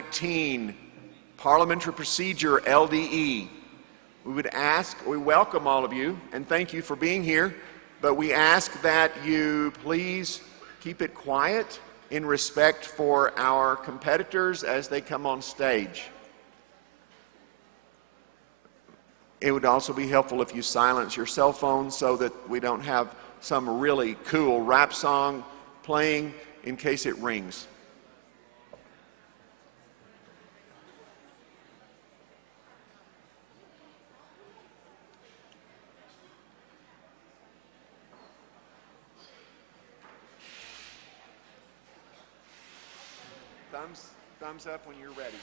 2019 Parliamentary Procedure LDE. We welcome all of you and thank you for being here, but we ask that you please keep it quiet in respect for our competitors as they come on stage. It would also be helpful if you silence your cell phones so that we don't have some really cool rap song playing in case it rings. Thumbs up when you're ready.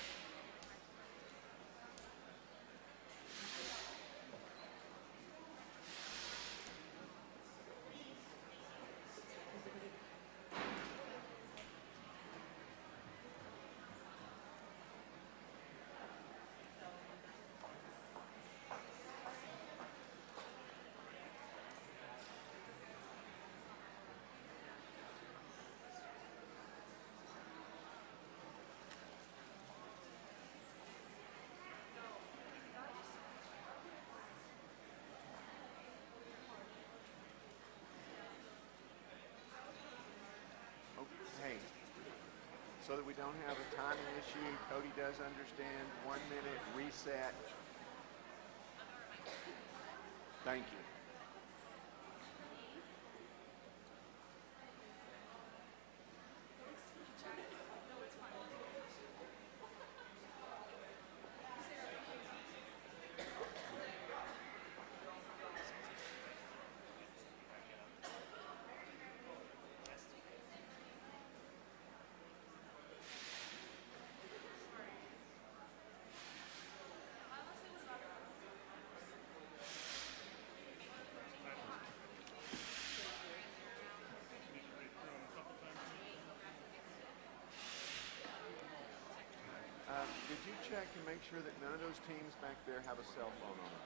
So that we don't have a timing issue, Cody does understand. 1 minute reset. Thank you. Did you check and make sure that none of those teams back there have a cell phone on them?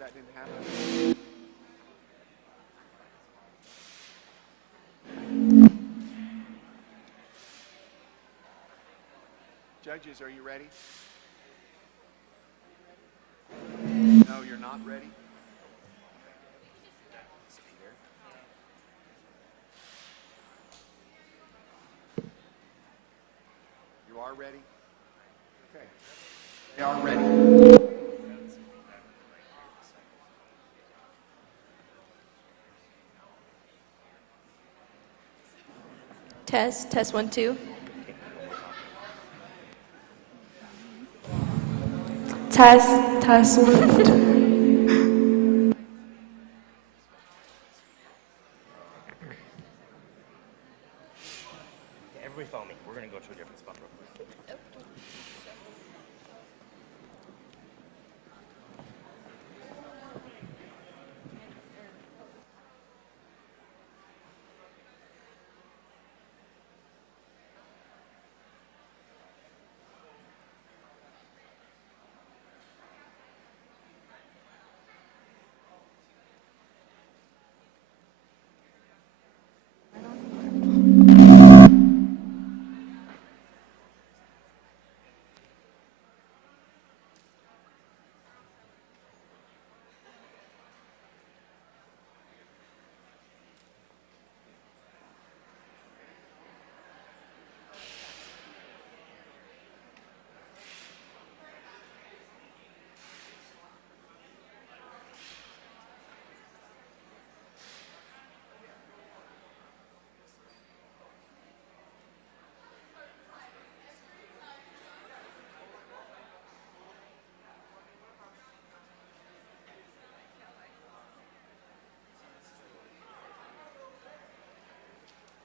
That didn't happen. Judges, are you ready? No, you're not ready? You are ready? Okay. They are ready. Test 1 2. Test 1. Everybody follow me. We're going to go to a different spot real quick.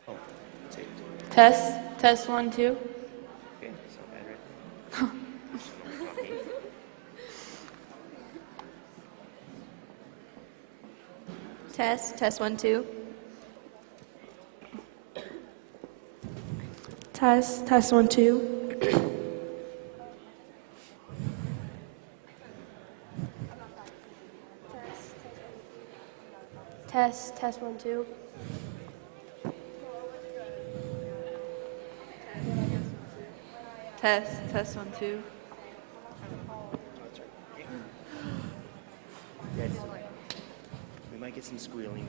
Oh, take it. Test 1, 2. Okay, so bad right there. Test 1, 2. Test 1, 2. Test 1, 2. Test 1, 2. Yes. We might get some squealing.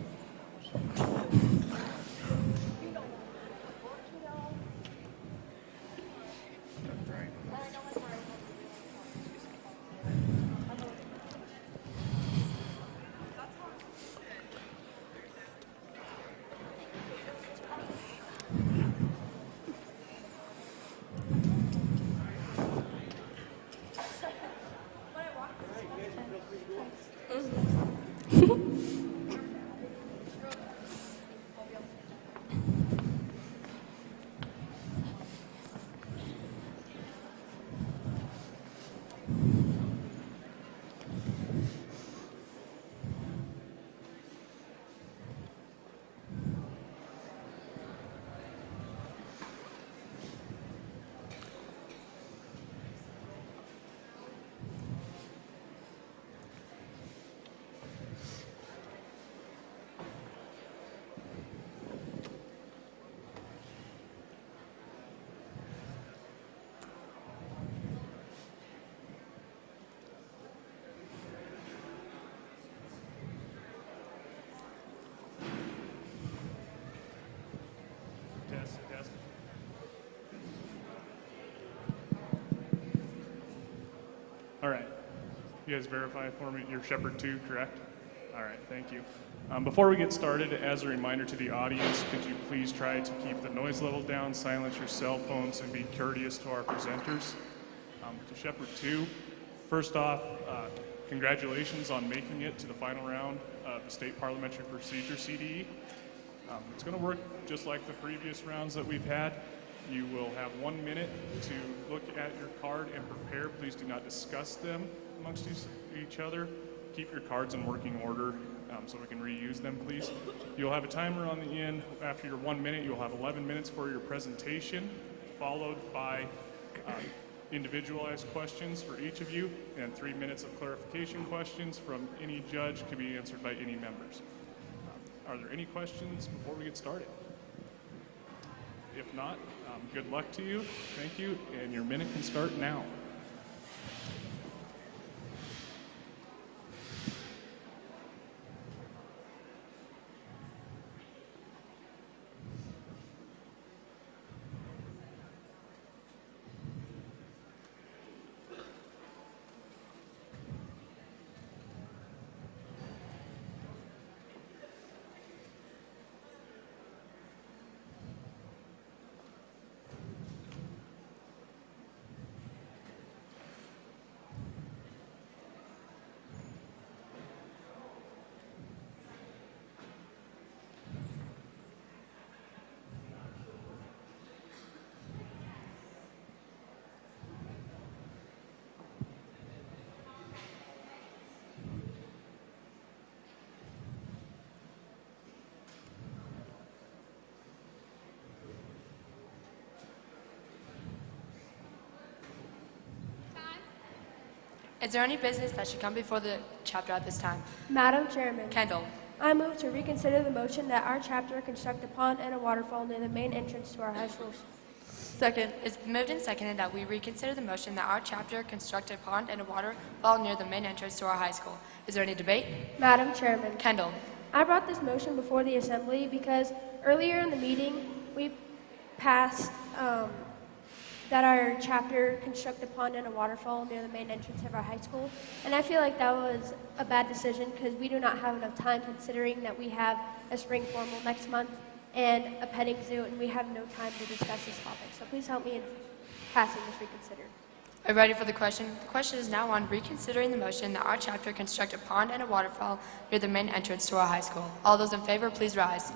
Test. All right. You guys verify for me. You're Shepherd 2, correct? All right, thank you. Before we get started, as a reminder to the audience, could you please try to keep the noise level down, silence your cell phones, and be courteous to our presenters? To Shepherd 2, first off, congratulations on making it to the final round of the State Parliamentary Procedure CDE. It's going to work just like the previous rounds that we've had. You will have 1 minute to look at your card and prepare. Please do not discuss them amongst each other. Keep your cards in working order so we can reuse them, please. You'll have a timer on the end. After your 1 minute, you'll have 11 minutes for your presentation, followed by individualized questions for each of you, and 3 minutes of clarification questions from any judge to be answered by any members. Are there any questions before we get started? If not, good luck to you. Thank you, and your minute can start now. Is there any business that should come before the chapter at this time? Madam Chairman, Kendall. I move to reconsider the motion that our chapter construct a pond and a waterfall near the main entrance to our high schools. Second. It's been moved and seconded that we reconsider the motion that our chapter construct a pond and a waterfall near the main entrance to our high school. Is there any debate? Madam Chairman, Kendall. I brought this motion before the assembly because earlier in the meeting we passed that our chapter construct a pond and a waterfall near the main entrance of our high school, and I feel like that was a bad decision because we do not have enough time considering that we have a spring formal next month and a petting zoo, and we have no time to discuss this topic. So please help me in passing this reconsider. Are you ready for the question? The question is now on reconsidering the motion that our chapter construct a pond and a waterfall near the main entrance to our high school. All those in favor, please rise.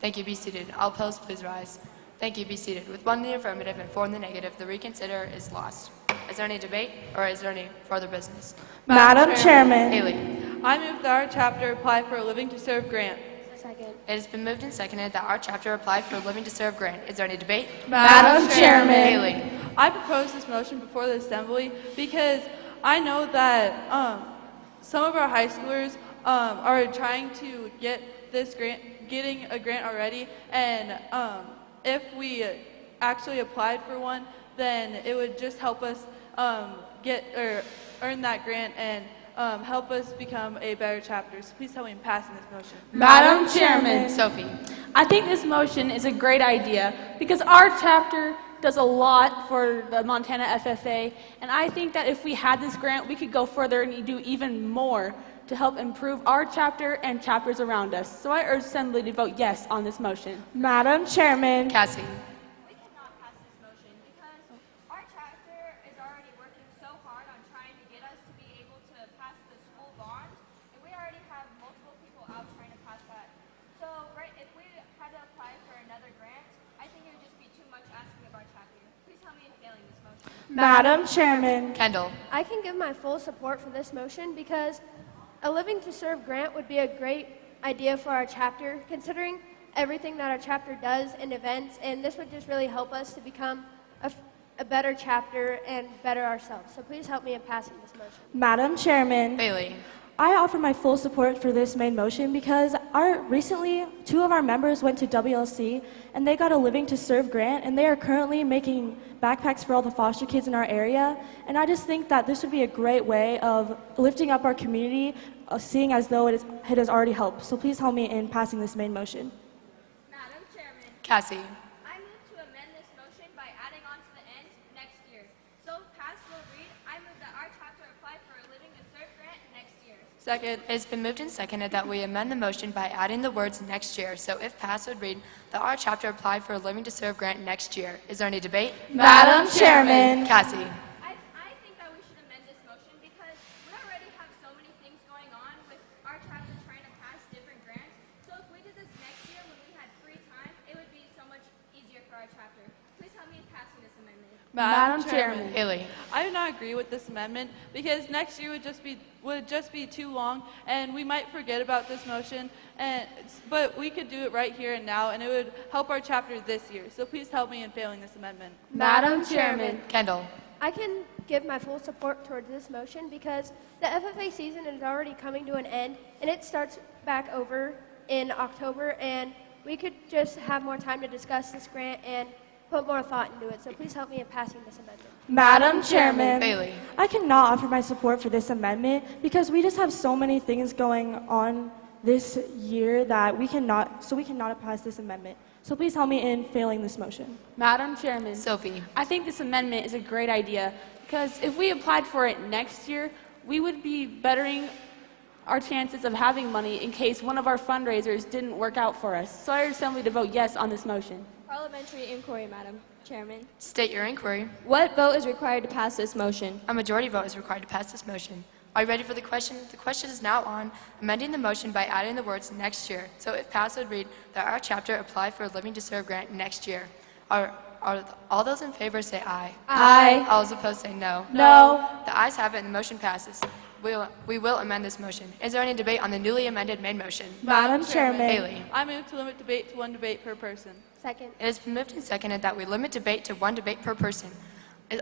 Thank you, be seated. All opposed, please rise. Thank you, be seated. With 1 in the affirmative and 4 in the negative, the reconsider is lost. Is there any debate or is there any further business? Madam Chairman. Haley. I move that our chapter apply for a Living to Serve grant. Second. It has been moved and seconded that our chapter apply for a Living to Serve grant. Is there any debate? Madam Chairman. Haley. I propose this motion before the assembly because I know that some of our high schoolers are trying to get this grant, getting a grant already, and if we actually applied for one, then it would just help us get or earn that grant and help us become a better chapter. So please help me in passing this motion. Madam Chairman, Sophie. I think this motion is a great idea because our chapter does a lot for the Montana FFA, and I think that if we had this grant, we could go further and do even more to help improve our chapter and chapters around us. So I urge Assembly to vote yes on this motion. Madam Chairman. Cassie. We cannot pass this motion because our chapter is already working so hard on trying to get us to be able to pass the school bond, and we already have multiple people out trying to pass that. So, if we had to apply for another grant, I think it would just be too much asking of our chapter. Please help me in failing this motion. Madam Chairman. Kendall. I can give my full support for this motion because a Living to Serve grant would be a great idea for our chapter, considering everything that our chapter does in events, and this would just really help us to become a better chapter and better ourselves. So please help me in passing this motion. Madam Chairman. Bailey. I offer my full support for this main motion because recently 2 of our members went to WLC and they got a Living to Serve grant, and they are currently making backpacks for all the foster kids in our area. And I just think that this would be a great way of lifting up our community, seeing as though it has already helped. So please help me in passing this main motion. Madam Chairman, Cassie. I move to amend this motion by adding on to the end next year. So if passed will read, I move that our chapter apply for a Living to Serve grant next year. Second. It has been moved and seconded that we amend the motion by adding the words next year. So if passed, would read that our chapter apply for a Living to Serve grant next year. Is there any debate? Madam Chairman. Cassie. I think that we should amend this motion because we already have so many things going on with our chapter trying to pass different grants. So if we did this next year when we had free time, it would be so much easier for our chapter. Please help me in passing this amendment. Madam Chairman. Haley. I do not agree with this amendment because next year would just be too long, and we might forget about this motion. But we could do it right here and now, and it would help our chapter this year. So please help me in failing this amendment. Madam Chairman. Kendall. I can give my full support towards this motion because the FFA season is already coming to an end, and it starts back over in October, and we could just have more time to discuss this grant and put more thought into it. So please help me in passing this amendment. Madam Chairman. Bailey. I cannot offer my support for this amendment because we just have so many things going on this year that we cannot pass this amendment. So please help me in failing this motion. Madam Chairman. Sophie. I think this amendment is a great idea because if we applied for it next year, we would be bettering our chances of having money in case one of our fundraisers didn't work out for us. So I urge Assembly to vote yes on this motion. Parliamentary inquiry, Madam Chairman. State your inquiry. What vote is required to pass this motion? A majority vote is required to pass this motion. Are you ready for the question? The question is now on amending the motion by adding the words next year. So if passed, would read that our chapter apply for a Living to Serve grant next year. Are all those in favor say aye? Aye. All those opposed say no. No. The ayes have it and the motion passes. We will amend this motion. Is there any debate on the newly amended main motion? Madam Chairman. Haley. I move to limit debate to 1 debate per person. Second. It has been moved and seconded that we limit debate to 1 debate per person.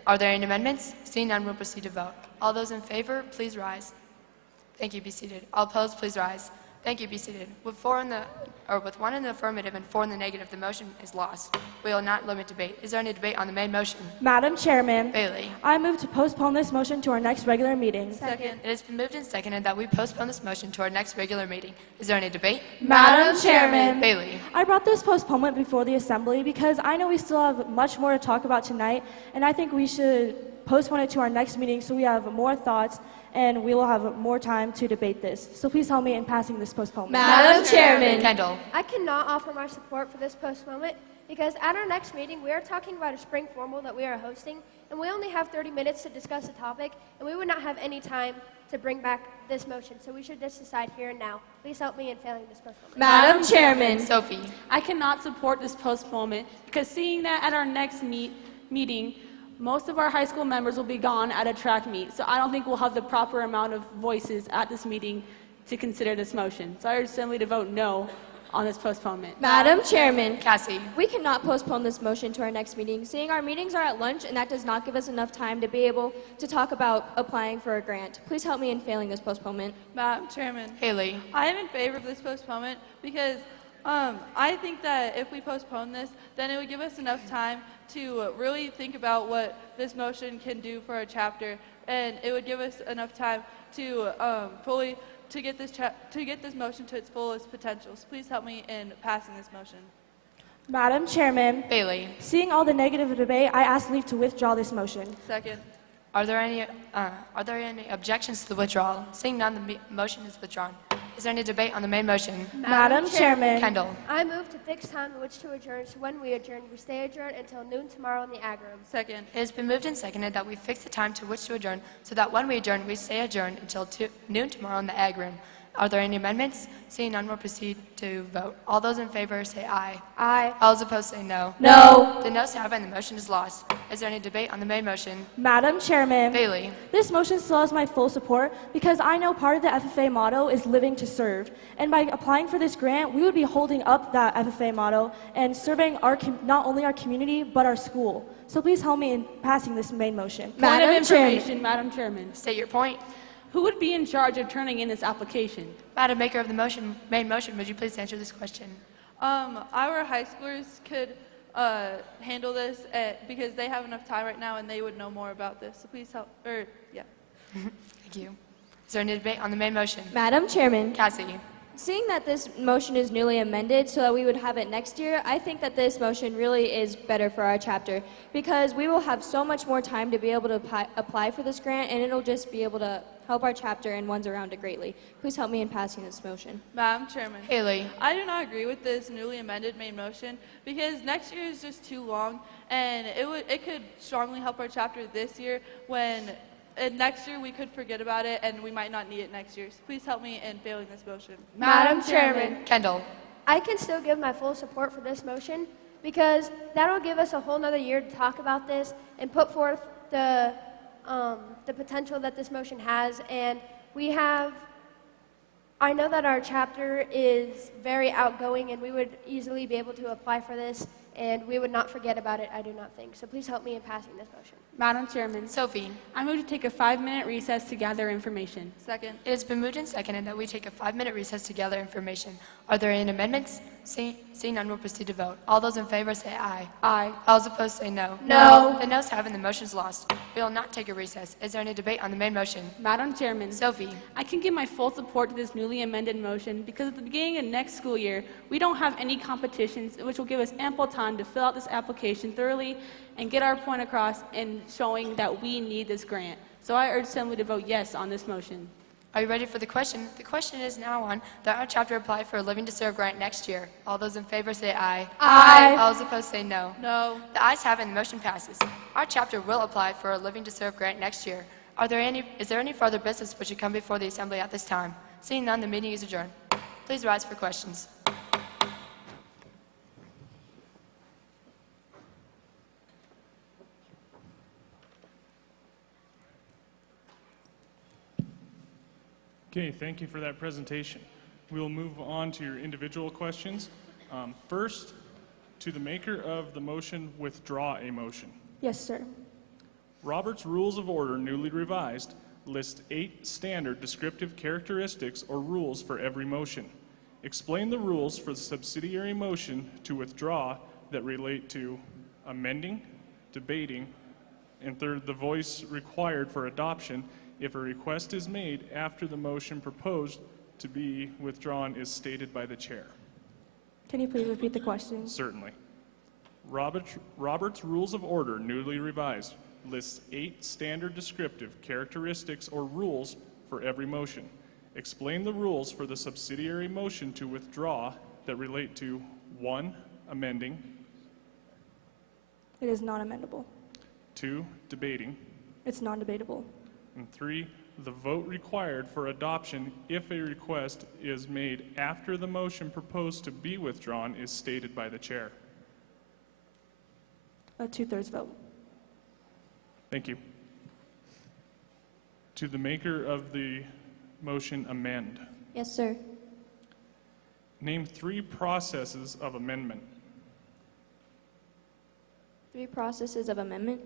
Are there any amendments? Seeing none, we'll proceed to vote. All those in favor, please rise. Thank you. Be seated. All opposed, please rise. Thank you. Be seated. With one in the affirmative and 4 in the negative, the motion is lost. We will not limit debate. Is there any debate on the main motion? Madam Chairman, Bailey. I move to postpone this motion to our next regular meeting. Second. It has been moved and seconded that we postpone this motion to our next regular meeting. Is there any debate? Madam Chairman, Bailey. I brought this postponement before the assembly because I know we still have much more to talk about tonight, and I think we should postpone it to our next meeting so we have more thoughts and we will have more time to debate this. So please help me in passing this postponement. Madam Chairman. Kendall. I cannot offer my support for this postponement because at our next meeting, we are talking about a spring formal that we are hosting, and we only have 30 minutes to discuss the topic, and we would not have any time to bring back this motion. So we should just decide here and now. Please help me in failing this postponement. Madam Chairman. Sophie. I cannot support this postponement because seeing that at our next meeting, most of our high school members will be gone at a track meet, so I don't think we'll have the proper amount of voices at this meeting to consider this motion. So I urge Assembly to vote no on this postponement. Madam Chairman. Cassie. We cannot postpone this motion to our next meeting, seeing our meetings are at lunch, and that does not give us enough time to be able to talk about applying for a grant. Please help me in failing this postponement. Madam Chairman. Haley. I am in favor of this postponement because I think that if we postpone this, then it would give us enough time to really think about what this motion can do for our chapter, and it would give us enough time to to get this motion to its fullest potential. So please help me in passing this motion. Madam Chairman, Bailey. seeing all the negative debate, I ask leave to withdraw this motion. Second. Are there any objections to the withdrawal? Seeing none, the motion is withdrawn. Is there any debate on the main motion? Madam Chairman, Kendall. I move to fix time in which to adjourn, so when we adjourn, we stay adjourned until noon tomorrow in the ag room. Second. It has been moved and seconded that we fix the time to which to adjourn so that when we adjourn, we stay adjourned until noon tomorrow in the ag room. Are there any amendments? Seeing none, we'll proceed to vote. All those in favor say aye. Aye. All those opposed say no. No. The noes have it and the motion is lost. Is there any debate on the main motion? Madam Chairman, Bailey. this motion still has my full support because I know part of the FFA motto is living to serve. And by applying for this grant, we would be holding up that FFA motto and serving not only our community, but our school. So please help me in passing this main motion. Point of Madam Chairman. information, Madam Chairman. State your point. Who would be in charge of turning in this application? Madam Maker of the main motion, would you please answer this question? Our high schoolers could handle this because they have enough time right now and they would know more about this. So please help. Thank you. Is there any debate on the main motion? Madam Chairman. Cassie. Seeing that this motion is newly amended so that we would have it next year, I think that this motion really is better for our chapter because we will have so much more time to be able to apply for this grant, and it'll just be able to help our chapter and ones around it greatly. Please help me in passing this motion. Madam Chairman. Haley. I do not agree with this newly amended main motion because next year is just too long, and it could strongly help our chapter this year when next year we could forget about it and we might not need it next year. So please help me in failing this motion. Madam Chairman. Kendall. I can still give my full support for this motion because that'll give us a whole nother year to talk about this and put forth the potential that this motion has. And I know that our chapter is very outgoing and we would easily be able to apply for this and we would not forget about it, I do not think. So please help me in passing this motion. Madam Chairman. Sophie. I move to take a 5-minute recess to gather information. Second. It has been moved and seconded that we take a 5-minute recess to gather information. Are there any amendments? Seeing none, we'll proceed to vote. All those in favor say aye. Aye. All those opposed say no. No. The noes have it and the motion is lost. We will not take a recess. Is there any debate on the main motion? Madam Chairman. Sophie. I can give my full support to this newly amended motion because at the beginning of next school year, we don't have any competitions, which will give us ample time to fill out this application thoroughly and get our point across in showing that we need this grant. So I urge Assembly to vote yes on this motion. Are you ready for the question? The question is now on that our chapter apply for a Living to Serve grant next year. All those in favor say aye. Aye. All those opposed say no. No. The ayes have it and the motion passes. Our chapter will apply for a Living to Serve grant next year. Is there any further business which should come before the Assembly at this time? Seeing none, the meeting is adjourned. Please rise for questions. Okay, thank you for that presentation. We will move on to your individual questions. First, to the maker of the motion, withdraw a motion. Yes, sir. Robert's Rules of Order, newly revised, List 8 standard descriptive characteristics or rules for every motion. Explain the rules for the subsidiary motion to withdraw that relate to amending, debating, and third, the voice required for adoption if a request is made after the motion proposed to be withdrawn is stated by the chair. Can you please repeat the question? Certainly. Robert's Rules of Order, newly revised, lists 8 standard descriptive characteristics or rules for every motion. Explain the rules for the subsidiary motion to withdraw that relate to 1. Amending, It is non-amendable. 2. Debating, It's non-debatable. and 3. The vote required for adoption if a request is made after the motion proposed to be withdrawn is stated by the chair. A 2/3 vote. Thank you. To the maker of the motion, amend. Yes, sir. Name 3 processes of amendment. 3 processes of amendment.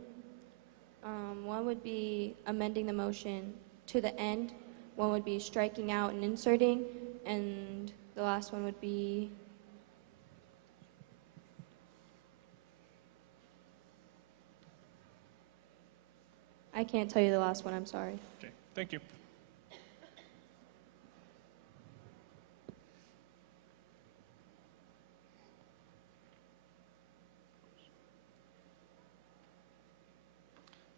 One would be amending the motion to the end. One would be striking out and inserting. And the last one would be I can't tell you the last one, I'm sorry. Okay, thank you.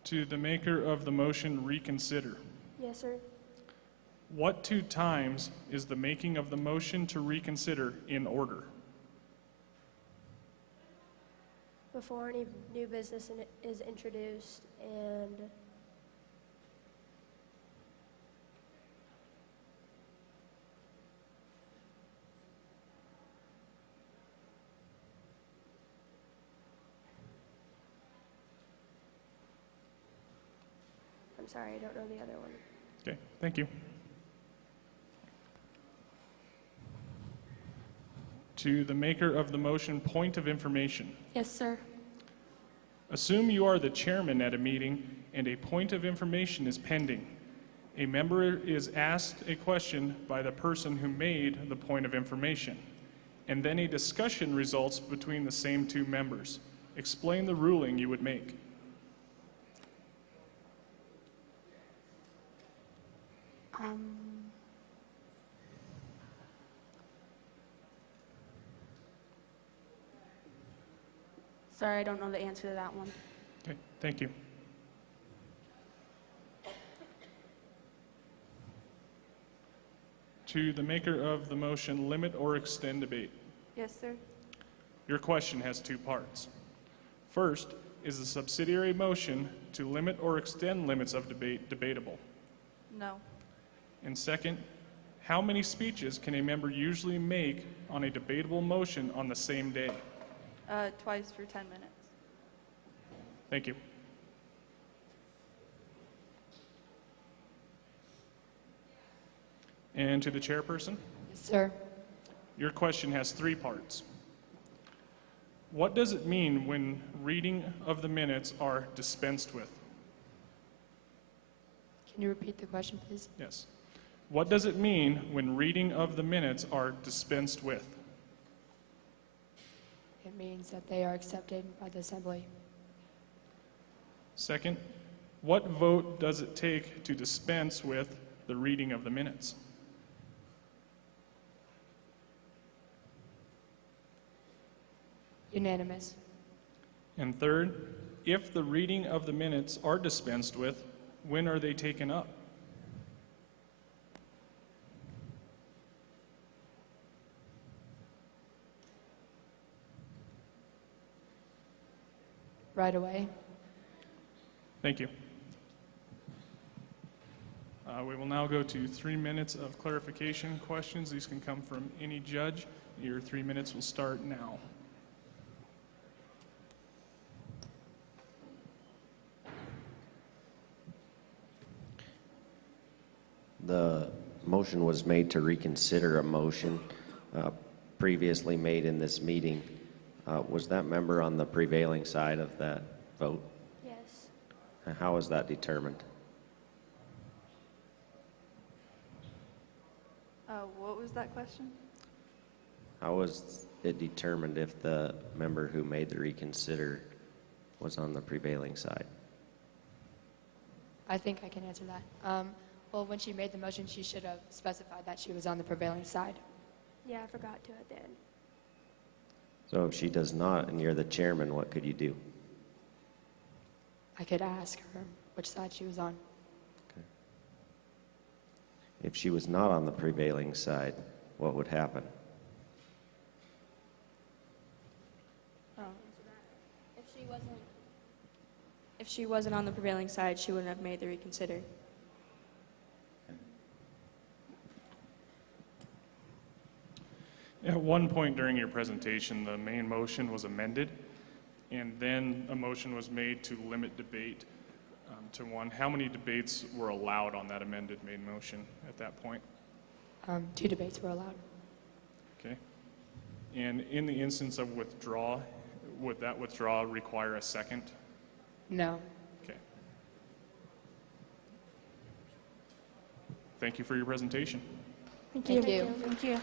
To the maker of the motion, reconsider. Yes, sir. What 2 times is the making of the motion to reconsider in order? Before any new business is introduced and I'm sorry, I don't know the other one. Okay, thank you. To the maker of the motion, point of information. Yes, sir. Assume you are the chairman at a meeting and a point of information is pending. A member is asked a question by the person who made the point of information, and then a discussion results between the same 2 members. Explain the ruling you would make. Sorry, I don't know the answer to that one. Okay, thank you. To the maker of the motion, limit or extend debate. Yes, sir. Your question has 2 parts. First, is the subsidiary motion to limit or extend limits of debate debatable? No. And second, how many speeches can a member usually make on a debatable motion on the same day? Twice for 10 minutes. Thank you. And to the chairperson, Yes, sir. your question has 3 parts. What does it mean when reading of the minutes are dispensed with? Can you repeat the question, please? Yes. What does it mean when reading of the minutes are dispensed with? It means that they are accepted by the assembly. Second, what vote does it take to dispense with the reading of the minutes? Unanimous. And third, if the reading of the minutes are dispensed with, when are they taken up? Right away. Thank you. We will now go to 3 minutes of clarification questions. These can come from any judge. Your 3 minutes will start now. The motion was made to reconsider a motion previously made in this meeting. Was that member on the prevailing side of that vote? Yes. And how was that determined? What was that question? How was it determined if the member who made the reconsider was on the prevailing side? I think I can answer that. Well, when she made the motion, she should have specified that she was on the prevailing side. Yeah, I forgot to at the end. So if she does not and you're the chairman, what could you do? I could ask her which side she was on. If she was not on the prevailing side, what would happen? If she wasn't on the prevailing side, she wouldn't have made the reconsider. At one point during your presentation, the main motion was amended, and then a motion was made to limit debate to one. How many debates were allowed on that amended main motion at that point? 2 debates were allowed. Okay. And in the instance of withdraw, would that withdrawal require a second? No. Okay. Thank you for your presentation. Thank you. Thank you. Thank you.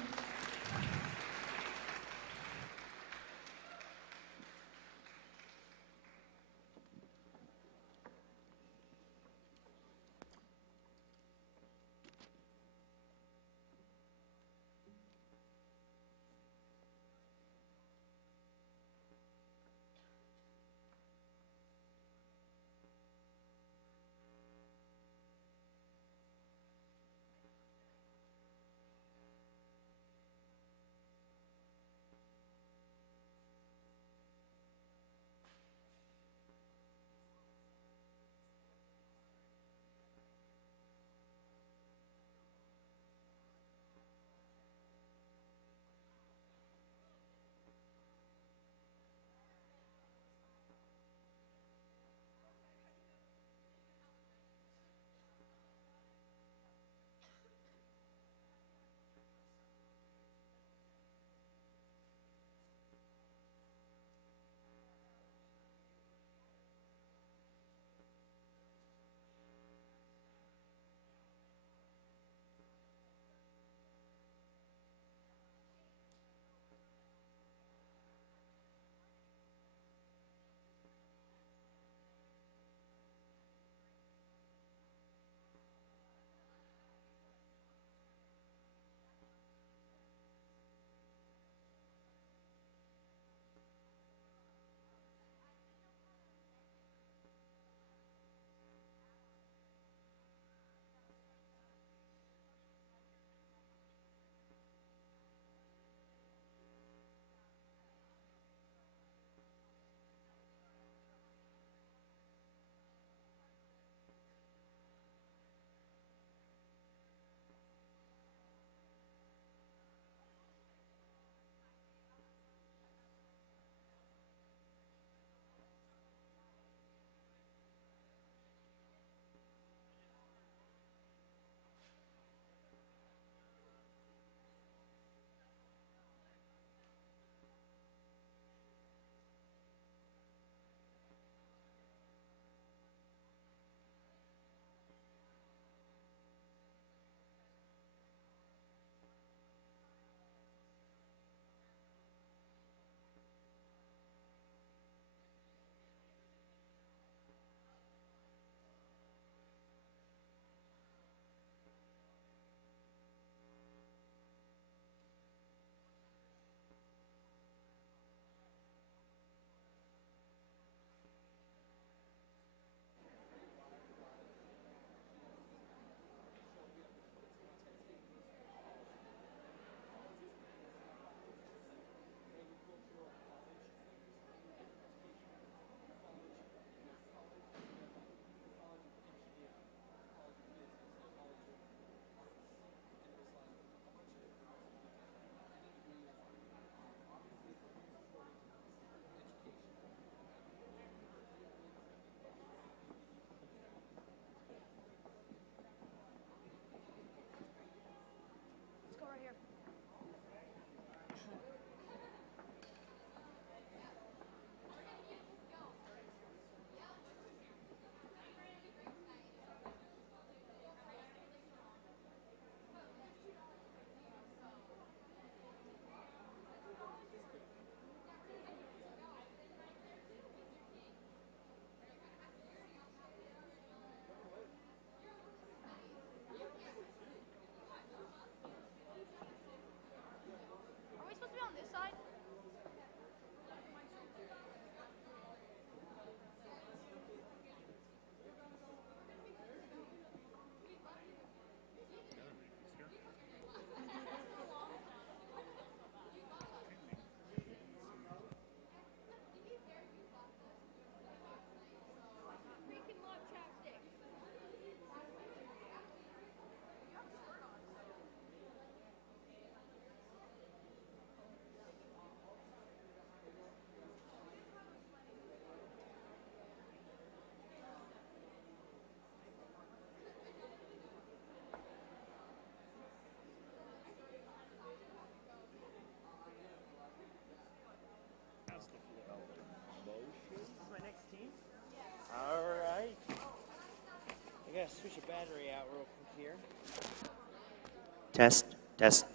gotta switch a battery out real quick here. Test, test.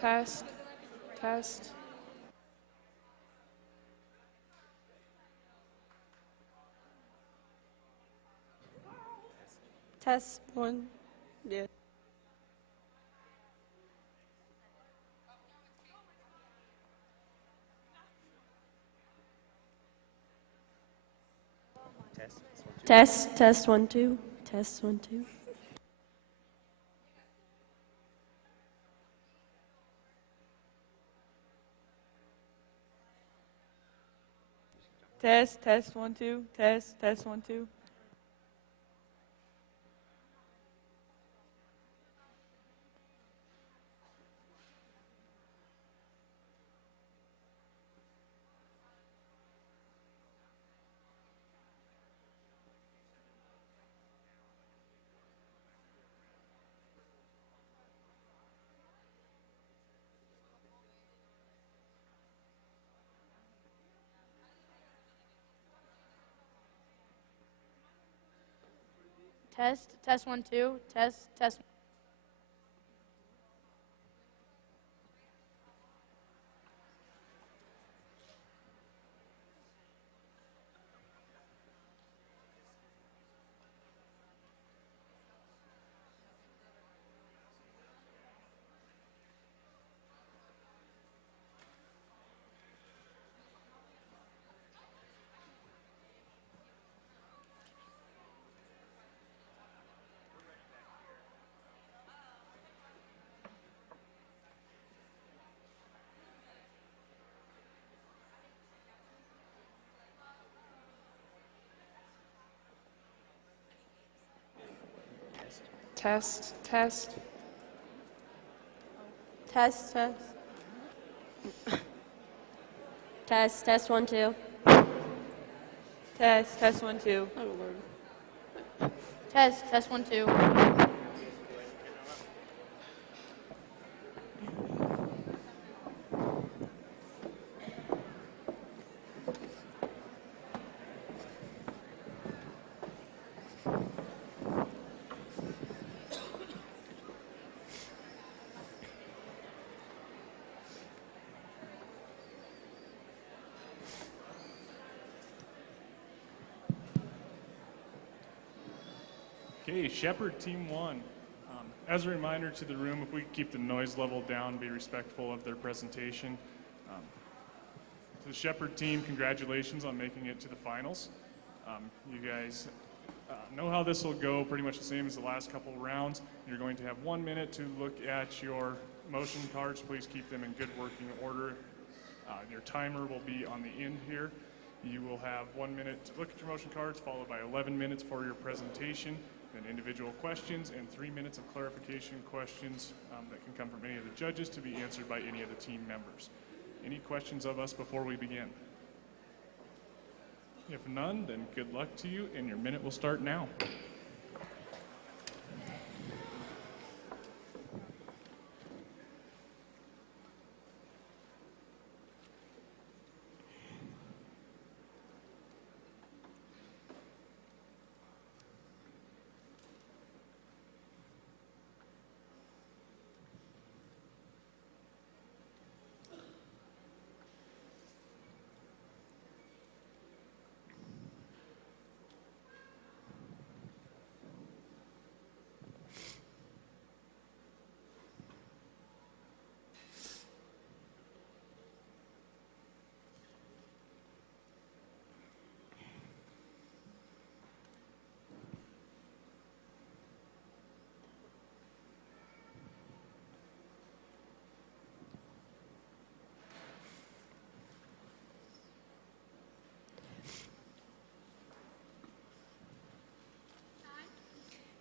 Test. Test. Test one. Yeah. Test 1 2. Test 1 2. Test 1 2. Test 1 2. Test 1 2. Test. Test. Test. Test. Test 1 2. Test 1 2. Oh Lord. Test 1 2. Okay, Shepherd Team 1. As a reminder to the room, if we could keep the noise level down, be respectful of their presentation. To the Shepherd team, congratulations on making it to the finals. You guys know how this will go, pretty much the same as the last couple rounds. You're going to have 1 minute to look at your motion cards. Please keep them in good working order. Your timer will be on the end here. You will have 1 minute to look at your motion cards, followed by 11 minutes for your presentation, then individual questions, and 3 minutes of clarification questions that can come from any of the judges to be answered by any of the team members. Any questions of us before we begin? If none, then good luck to you, and your minute will start now.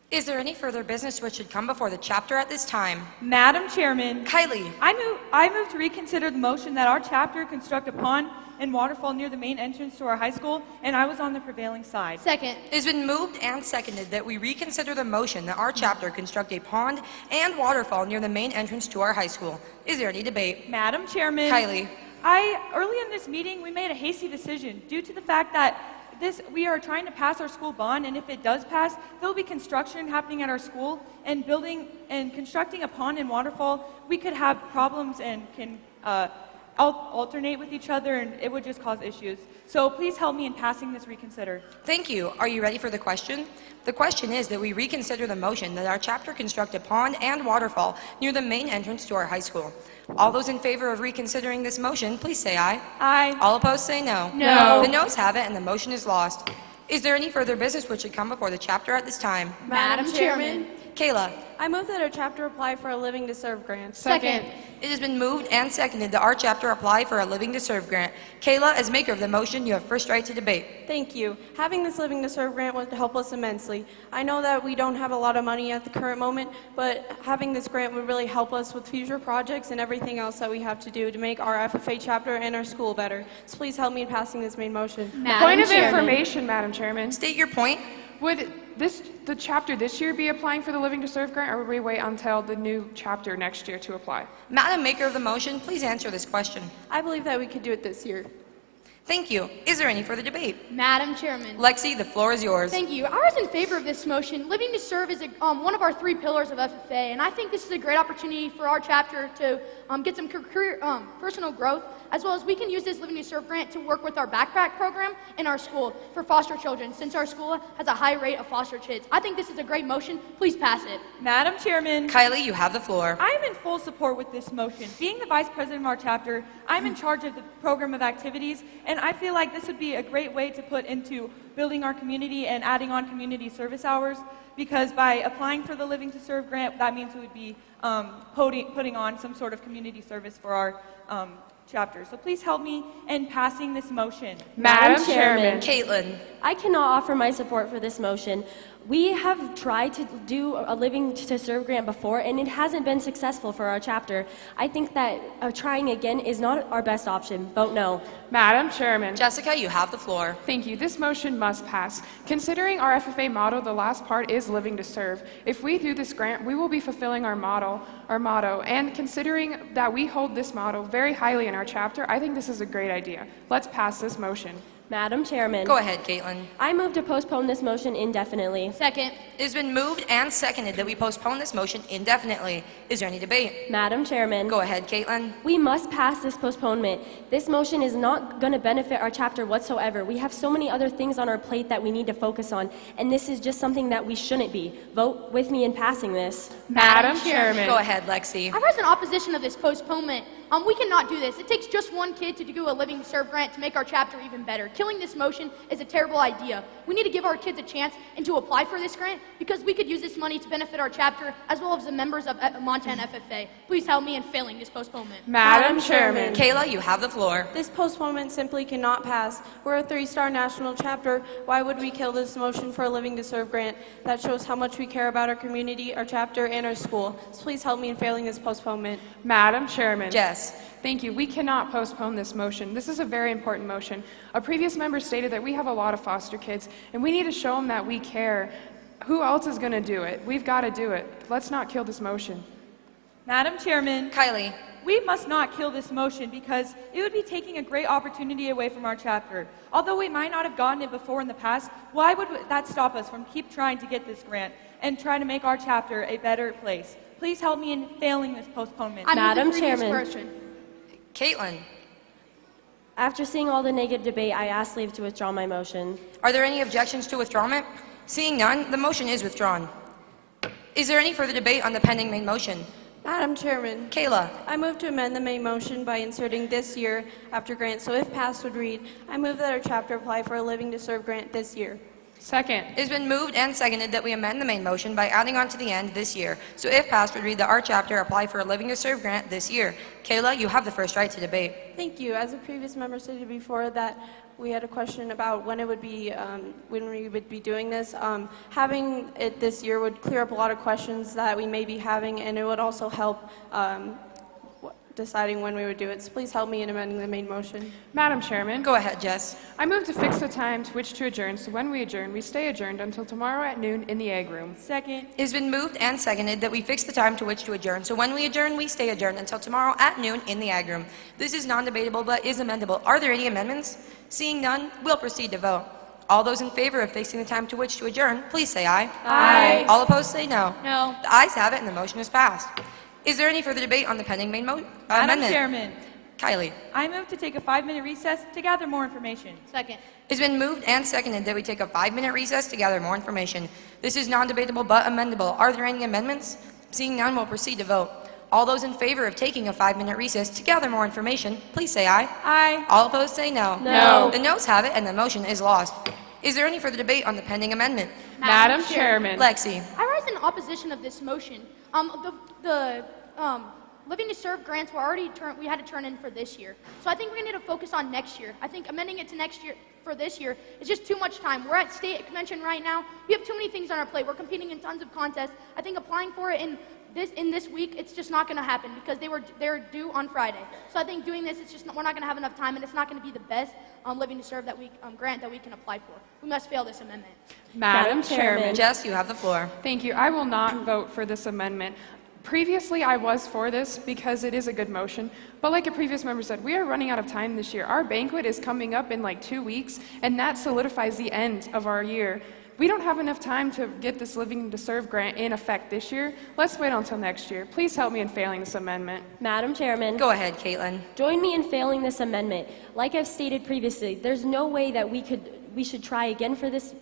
Is there any further business which should come before the chapter at this time? Madam Chairman, Kylie. I move to reconsider the motion that our chapter construct a pond and waterfall near the main entrance to our high school, and I was on the prevailing side. Second. It has been moved and seconded that we reconsider the motion that our chapter construct a pond and waterfall near the main entrance to our high school. Is there any debate? Madam Chairman, Kylie. early in this meeting, we made a hasty decision due to the fact that we are trying to pass our school bond, and if it does pass, there'll be construction happening at our school, and building and constructing a pond and waterfall, we could have problems and can alternate with each other, and it would just cause issues. So please help me in passing this reconsider. Thank you. Are you ready for the question? The question is that we reconsider the motion that our chapter construct a pond and waterfall near the main entrance to our high school. All those in favor of reconsidering this motion, please say aye. Aye. All opposed say no. No. The noes have it and the motion is lost. Is there any further business which should come before the chapter at this time? Madam Chairman. Kayla. I move that our chapter apply for a Living to Serve grant. Second. It has been moved and seconded that our chapter apply for a Living to Serve grant. Kayla, as maker of the motion, you have first right to debate. Thank you. Having this Living to Serve grant would help us immensely. I know that we don't have a lot of money at the current moment, but having this grant would really help us with future projects and everything else that we have to do to make our FFA chapter and our school better. So please help me in passing this main motion. Point of information, Madam Chairman. State your point. Would the chapter this year be applying for the Living to Serve grant, or would we wait until the new chapter next year to apply? Madam Maker of the motion, please answer this question. I believe that we could do it this year. Thank you. Is there any further debate? Madam Chairman. Lexi, the floor is yours. Thank you. I was in favor of this motion. Living to Serve is one of our 3 pillars of FFA, and I think this is a great opportunity for our chapter to get some career, personal growth, as well as we can use this Living to Serve grant to work with our backpack program in our school for foster children, since our school has a high rate of foster kids. I think this is a great motion. Please pass it. Madam Chairman. Kylie, you have the floor. I am in full support with this motion. Being the vice president of our chapter, I'm in charge of the program of activities, and I feel like this would be a great way to put into building our community and adding on community service hours, because by applying for the Living to Serve grant, that means we would be putting on some sort of community service for our chapter. So please help me in passing this motion. Madam Chairman. Caitlin. I cannot offer my support for this motion. We have tried to do a Living to Serve grant before, and it hasn't been successful for our chapter. I think that trying again is not our best option. Vote no. Madam Chairman. Jessica, you have the floor. Thank you. This motion must pass. Considering our FFA motto, the last part is Living to Serve. If we do this grant, we will be fulfilling our motto. And considering that we hold this motto very highly in our chapter, I think this is a great idea. Let's pass this motion. Madam Chairman. Go ahead, Caitlin. I move to postpone this motion indefinitely. Second. It has been moved and seconded that we postpone this motion indefinitely. Is there any debate? Madam Chairman. Go ahead, Caitlin. We must pass this postponement. This motion is not going to benefit our chapter whatsoever. We have so many other things on our plate that we need to focus on, and this is just something that we shouldn't be. Vote with me in passing this. Madam Chairman. Go ahead, Lexi. I was in opposition of this postponement. We cannot do this. It takes just one kid to do a Living to Serve grant to make our chapter even better. Killing this motion is a terrible idea. We need to give our kids a chance and to apply for this grant, because we could use this money to benefit our chapter as well as the members of Montana FFA. Please help me in failing this postponement. Madam Chairman. Kayla, you have the floor. This postponement simply cannot pass. We're a 3-star national chapter. Why would we kill this motion for a Living to Serve grant? That shows how much we care about our community, our chapter, and our school. So please help me in failing this postponement. Madam Chairman. Jess. Thank you. We cannot postpone this motion. This is a very important motion. A previous member stated that we have a lot of foster kids, and we need to show them that we care. Who else is going to do it? We've got to do it. Let's not kill this motion. Madam Chairman. Kylie. We must not kill this motion, because it would be taking a great opportunity away from our chapter. Although we might not have gotten it before in the past, why would that stop us from keep trying to get this grant and try to make our chapter a better place? Please help me in failing this postponement. Madam Chairman. Caitlin. After seeing all the negative debate, I ask leave to withdraw my motion. Are there any objections to withdrawal? Seeing none, the motion is withdrawn. Is there any further debate on the pending main motion? Madam Chairman. Kayla. I move to amend the main motion by inserting this year after grant. So if passed would read, I move that our chapter apply for a Living to Serve grant this year. Second. It has been moved and seconded that we amend the main motion by adding on to the end this year. So if passed, would read that our chapter apply for a Living to Serve grant this year. Kayla, you have the first right to debate. Thank you. As a previous member stated before, that we had a question about when it would be, when we would be doing this. Having it this year would clear up a lot of questions that we may be having, and it would also help deciding when we would do it. So please help me in amending the main motion. Madam Chairman. Go ahead, Jess. I move to fix the time to which to adjourn, so when we adjourn, we stay adjourned until tomorrow at noon in the Egg Room. Second. It has been moved and seconded that we fix the time to which to adjourn, so when we adjourn, we stay adjourned until tomorrow at noon in the Ag Room. This is non-debatable but is amendable. Are there any amendments? Seeing none, we'll proceed to vote. All those in favor of fixing the time to which to adjourn, please say aye. Aye. All opposed say no. No. The ayes have it and the motion is passed. Is there any further debate on the pending Madam amendment? Chairman, Kylie. I move to take a 5-minute recess to gather more information. Second. It's been moved and seconded that we take a 5-minute recess to gather more information. This is non-debatable but amendable. Are there any amendments? Seeing none, we'll proceed to vote. All those in favor of taking a 5-minute recess to gather more information, please say aye. Aye. All opposed say no. No. The noes have it and the motion is lost. Is there any further debate on the pending amendment? Madam Chairman. Lexi. I rise in opposition of this motion. The Living to Serve grants were already we had to turn in for this year. So I think we need to focus on next year. I think amending it to next year for this year is just too much time. We're at state convention right now. We have too many things on our plate. We're competing in tons of contests. I think applying for it in this week, it's just not going to happen because they're due on Friday. So I think doing this, we're not going to have enough time, and it's not going to be the best Living to Serve grant that we can apply for. We must fail this amendment. Madam Chairman. Jess, you have the floor. Thank you. I will not vote for this amendment. Previously, I was for this because it is a good motion, but like a previous member said, we are running out of time this year. Our banquet is coming up in like 2 weeks, and that solidifies the end of our year. We don't have enough time to get this Living to Serve grant in effect this year. Let's wait until next year. Please help me in failing this amendment. Madam Chairman. Go ahead, Caitlin. Join me in failing this amendment. Like I've stated previously, there's no way that we should try again for this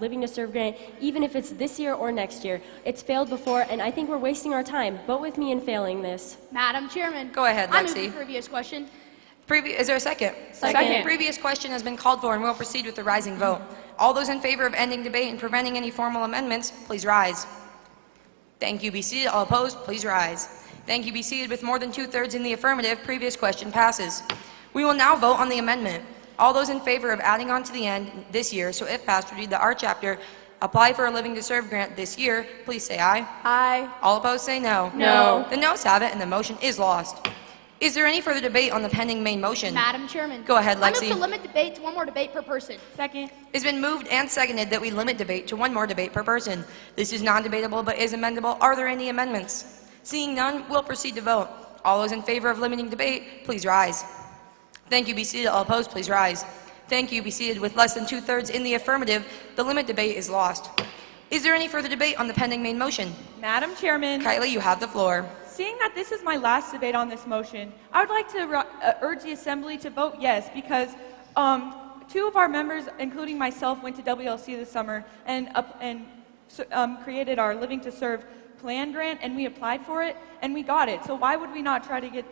Living to Serve grant, even if it's this year or next year. It's failed before, and I think we're wasting our time. Vote with me in failing this. Madam Chairman. Go ahead, I move Lexi. the previous question. Is there a second? Second. Previous question has been called for, and we'll proceed with the rising vote. All those in favor of ending debate and preventing any formal amendments, please rise. Thank you. Be seated. All opposed, please rise. Thank you. Be seated. With more than 2/3 in the affirmative, previous question passes. We will now vote on the amendment. All those in favor of adding on to the end this year, so if passed, read the R chapter, apply for a Living to Serve grant this year, please say aye. Aye. All opposed say no. No. The noes have it and the motion is lost. Is there any further debate on the pending main motion? Madam Chairman. Go ahead, I Lexi. move to limit debate to one more debate per person. Second. It's been moved and seconded that we limit debate to one more debate per person. This is non-debatable but is amendable. Are there any amendments? Seeing none, we'll proceed to vote. All those in favor of limiting debate, please rise. Thank you. Be seated. All opposed, please rise. Thank you. Be seated. With less than 2/3 in the affirmative, the limit debate is lost. Is there any further debate on the pending main motion? Madam Chairman. Kylie, you have the floor. Seeing that this is my last debate on this motion, I would like to urge the Assembly to vote yes because 2 of our members, including myself, went to WLC this summer and created our Living to Serve plan grant, and we applied for it, and we got it. So why would we not try to get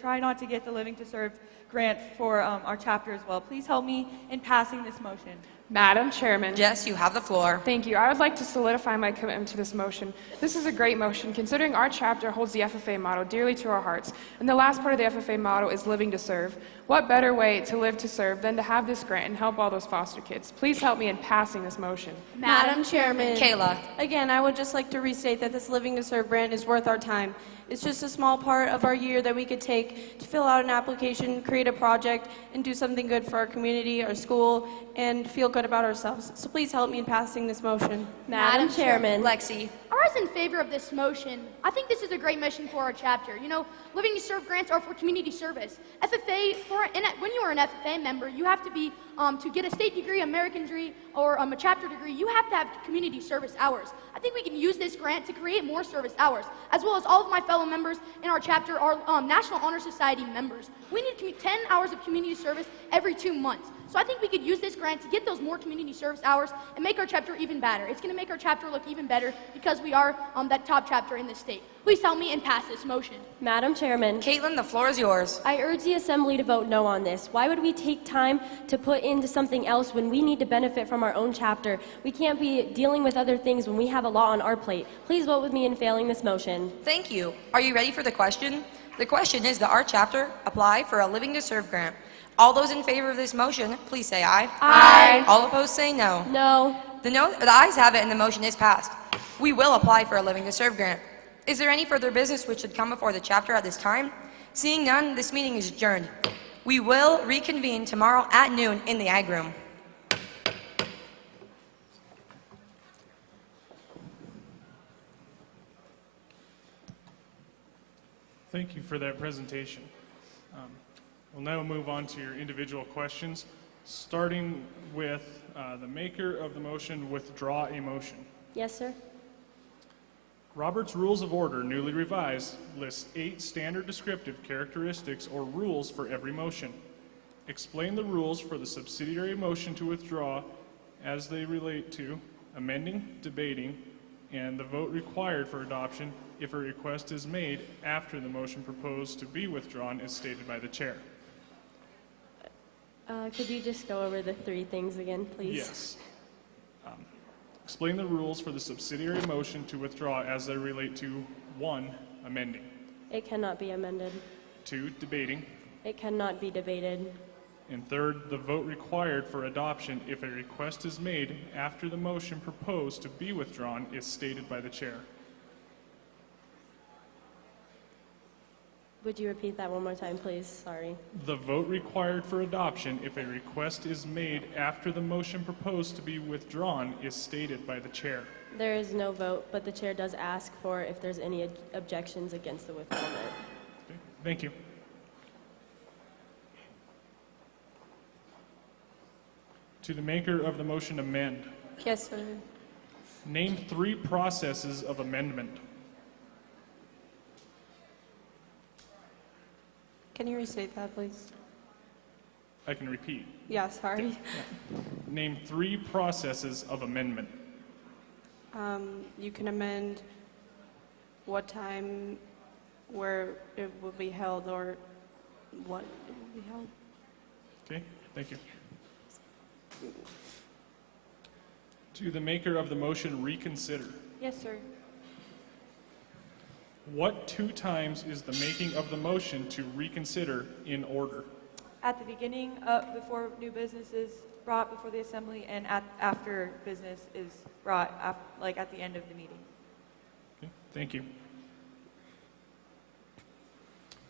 try not to get the Living to Serve grant for our chapter as well? Please help me in passing this motion. Madam Chairman. Jess, you have the floor. Thank you. I would like to solidify my commitment to this motion. This is a great motion, considering our chapter holds the FFA motto dearly to our hearts, and the last part of the FFA motto is living to serve. What better way to live to serve than to have this grant and help all those foster kids? Please help me in passing this motion. Madam Chairman. Kayla. Again, I would just like to restate that this Living to Serve grant is worth our time. It's just a small part of our year that we could take to fill out an application, create a project, and do something good for our community, our school, and feel good about ourselves. So please help me in passing this motion. Madam Chairman. Lexi. I was in favor of this motion. I think this is a great mission for our chapter. You know, Living to Serve grants are for community service. FFA, when you are an FFA member, you have to be, to get a state degree, American degree, or a chapter degree, you have to have community service hours. I think we can use this grant to create more service hours, as well as all of my fellow members in our chapter are National Honor Society members. We need 10 hours of community service every 2 months. So I think we could use this grant to get those more community service hours and make our chapter even better. It's going to make our chapter look even better because we are that top chapter in the state. Please help me and pass this motion. Madam Chairman. Caitlin, the floor is yours. I urge the Assembly to vote no on this. Why would we take time to put into something else when we need to benefit from our own chapter? We can't be dealing with other things when we have a law on our plate. Please vote with me in failing this motion. Thank you. Are you ready for the question? The question is, the our chapter apply for a Living to Serve grant. All those in favor of this motion, please say aye. Aye. All opposed say no. No. The ayes have it and the motion is passed. We will apply for a Living to Serve grant. Is there any further business which should come before the chapter at this time? Seeing none, this meeting is adjourned. We will reconvene tomorrow at noon in the Ag Room. Thank you for that presentation. We'll now move on to your individual questions. Starting with the maker of the motion, withdraw a motion. Yes, sir. Robert's Rules of Order, newly revised, lists 8 standard descriptive characteristics or rules for every motion. Explain the rules for the subsidiary motion to withdraw as they relate to amending, debating, and the vote required for adoption if a request is made after the motion proposed to be withdrawn is stated by the chair. Could you just go over the 3 things again, please? Yes. Explain the rules for the subsidiary motion to withdraw as they relate to 1, amending, It cannot be amended. 2, debating, It cannot be debated. and 3rd, the vote required for adoption if a request is made after the motion proposed to be withdrawn is stated by the chair. Would you repeat that one more time, please? Sorry. The vote required for adoption if a request is made after the motion proposed to be withdrawn is stated by the chair. There is no vote, but the chair does ask for if there's any objections against the withdrawal. Okay, thank you. To the maker of the motion, amend. Yes, sir. Name 3 processes of amendment. Can you restate that, please? I can repeat. Yeah, sorry. Name 3 processes of amendment. You can amend what time, where it will be held, or what it will be held. Okay, thank you. To the maker of the motion, reconsider. Yes, sir. What 2 times is the making of the motion to reconsider in order? At the beginning, before new business is brought before the assembly, and after business is brought, like at the end of the meeting. Okay, thank you.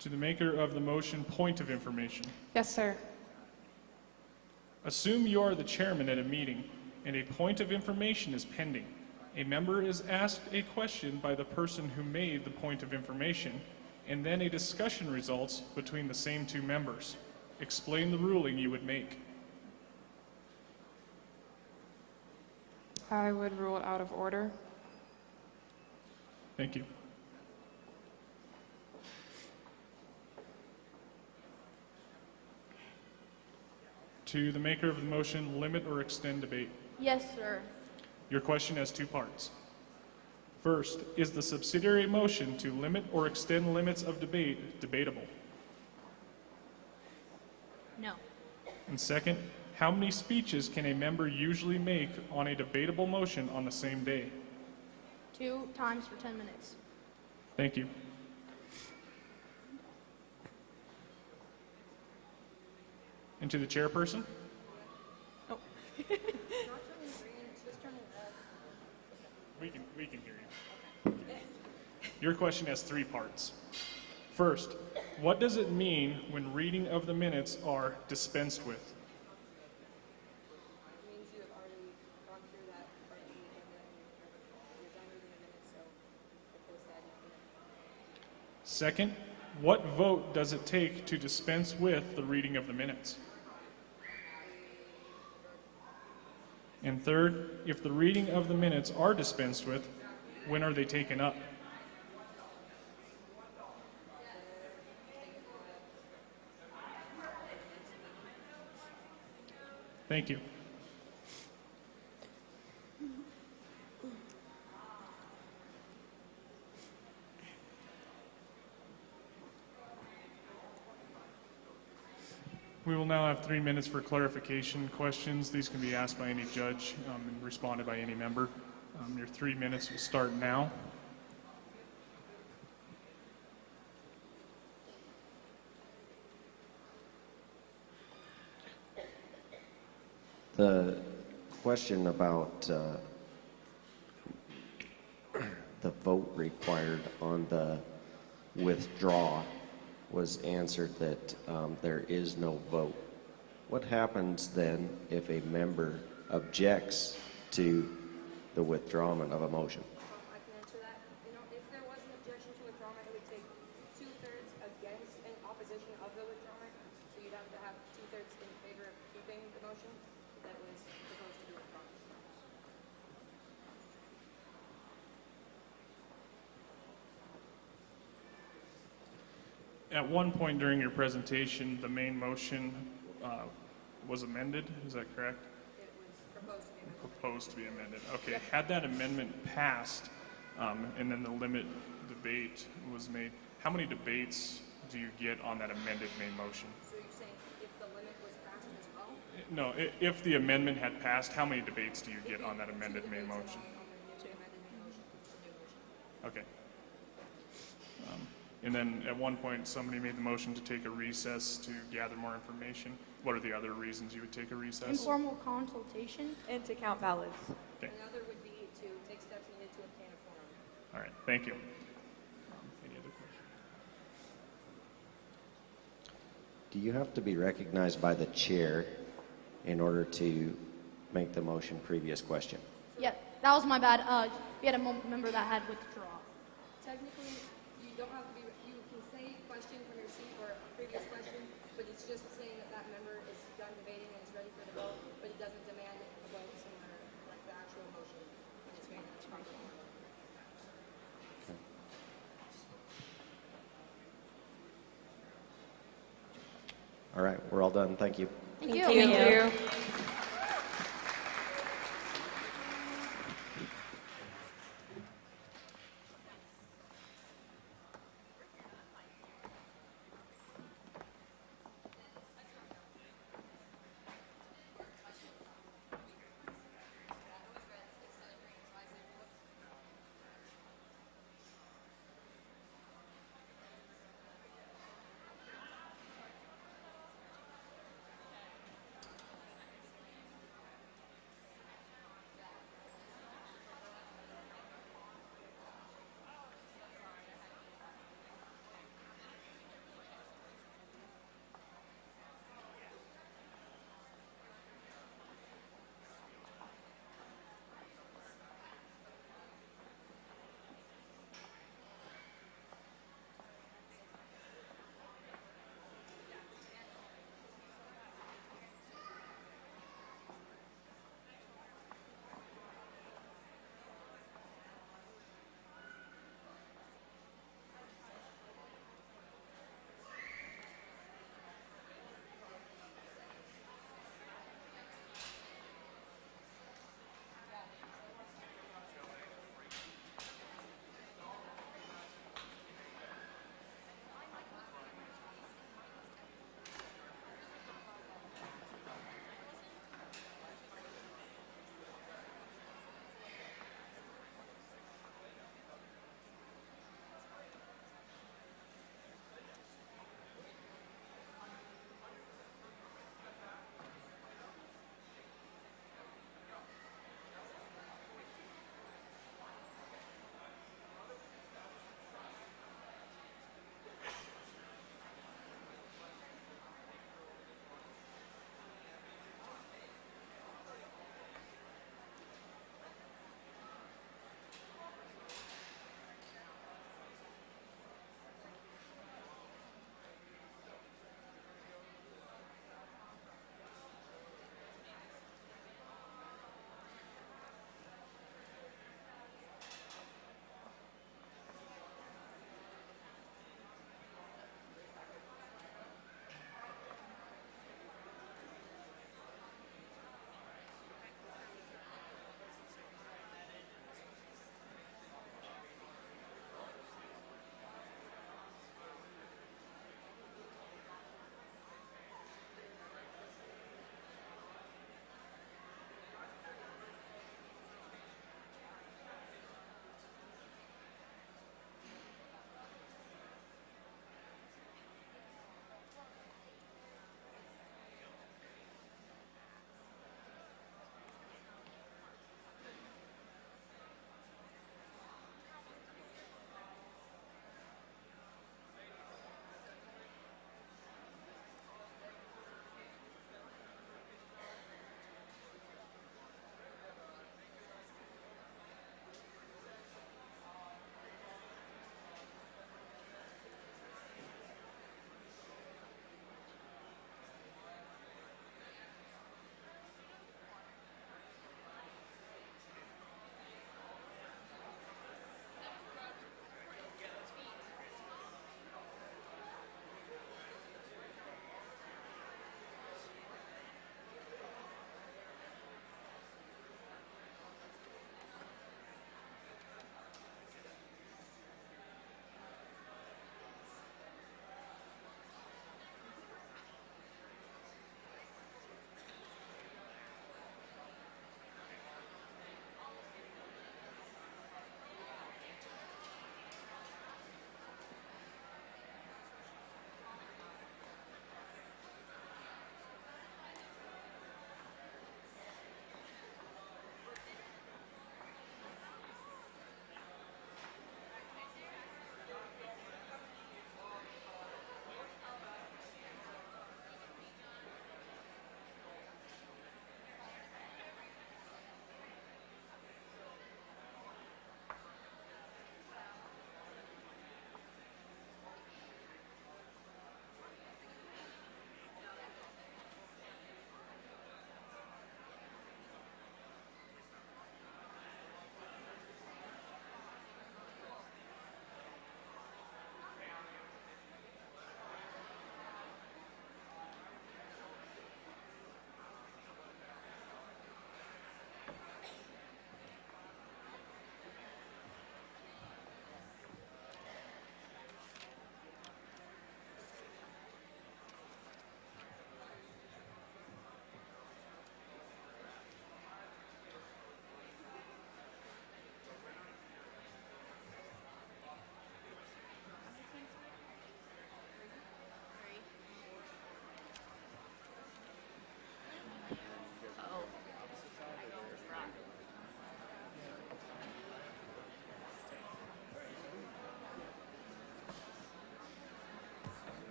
To the maker of the motion, point of information. Yes, sir. Assume you are the chairman at a meeting and a point of information is pending. A member is asked a question by the person who made the point of information, and then a discussion results between the same 2 members. Explain the ruling you would make. I would rule it out of order. Thank you. To the maker of the motion, limit or extend debate. Yes, sir. Your question has 2 parts. First, is the subsidiary motion to limit or extend limits of debate debatable? No. And second, how many speeches can a member usually make on a debatable motion on the same day? 2 times for 10 minutes. Thank you. And to the chairperson? Oh. We can hear you. Your question has 3 parts. First, what does it mean when reading of the minutes are dispensed with? Second, what vote does it take to dispense with the reading of the minutes? And third, if the reading of the minutes are dispensed with, when are they taken up? Thank you. We will now have 3 minutes for clarification questions. These can be asked by any judge and responded by any member. Your 3 minutes will start now. The question about the vote required on the withdraw was answered that there is no vote. What happens then if a member objects to the withdrawal of a motion? I can answer that. If there was an objection to withdrawal, it would take 2/3 against and opposition of the withdrawal. So you'd have to have 2/3 in favor of keeping the motion that was proposed to be withdrawn. At one point during your presentation, the main motion was amended. Is that correct? It was proposed to be amended. Proposed to be amended. Okay. Had that amendment passed, and then the limit debate was made, how many debates do you get on that amended main motion? So you're saying if the limit was passed as well? No, if the amendment had passed, how many debates do you get on that amended main motion? To amended main motion, the new motion. Okay. And then at one point, somebody made the motion to take a recess to gather more information. What are the other reasons you would take a recess? Informal consultation. And to count ballots. Okay. Another would be to take steps needed to obtain a quorum. All right. Thank you. Any other questions? Do you have to be recognized by the chair in order to make the motion? Previous question. Yeah, that was my bad. We had a member that had withdraw. Technically, you don't have to be, you can say question from your seat or a previous question, but it's just saying that that member is done debating and is ready for the vote, but it doesn't demand a vote similar like the actual motion when it's made from the floor. All right, we're all done. Thank you. Thank you. Thank you.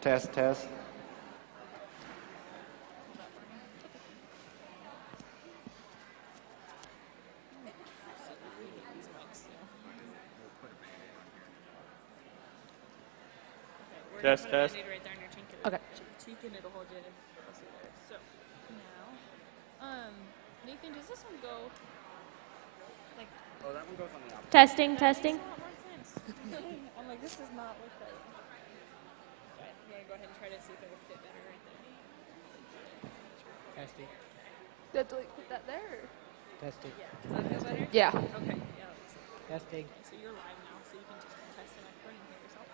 Test, test. Test, test. Okay. Cheek and it'll hold you closer there. So now, Nathan, does this one go like? Oh, that one goes on the opposite. Testing, testing. Makes a lot more sense. I'm like, this does not look right. Okay, I'm gonna go ahead and try to see if it'll fit better right there. Testing. Do I have to like put that there? Or? Testing. Yeah. Does that feel better? Yeah. Okay. Yeah. Let's see. Testing. Okay, so you're live now, so you can just test the microphone and hear yourself.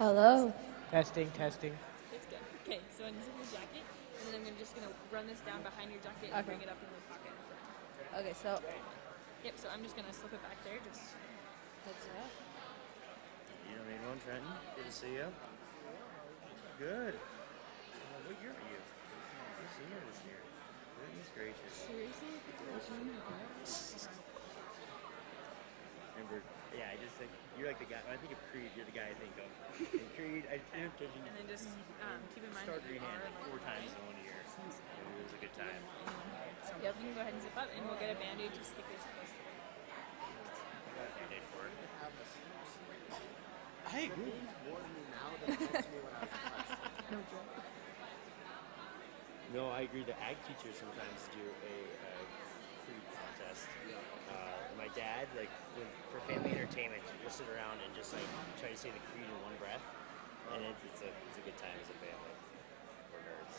Hello. Testing, testing. It's good. Okay, so unzip your jacket, and then I'm just gonna run this down behind your jacket and bring it up in the pocket in front. Okay, so. Yep. So I'm just gonna slip it back there. Just heads up. You know, main one, Trenton. Good to see you. Good. What year are you? You're senior this year. Goodness gracious. Seriously? Remember? Yeah, I just think you're like the guy. When I think of Creed, you're the guy I think of. And Creed, I am thinking. And then just keep in mind Start that you green hand are like 4 times in 1 year. It was a good time. So yep, you can go ahead and zip up, and we'll get a band-aid to stick this close to it. Band-aid for it. I agree. More than me now than it was me when I was a freshman. No joke. No, I agree. The ag teachers sometimes do a Creed contest. My dad, like, for family entertainment, we'll sit around and just like try to say the Creed in one breath, and it's a good time as a family. We're nerds.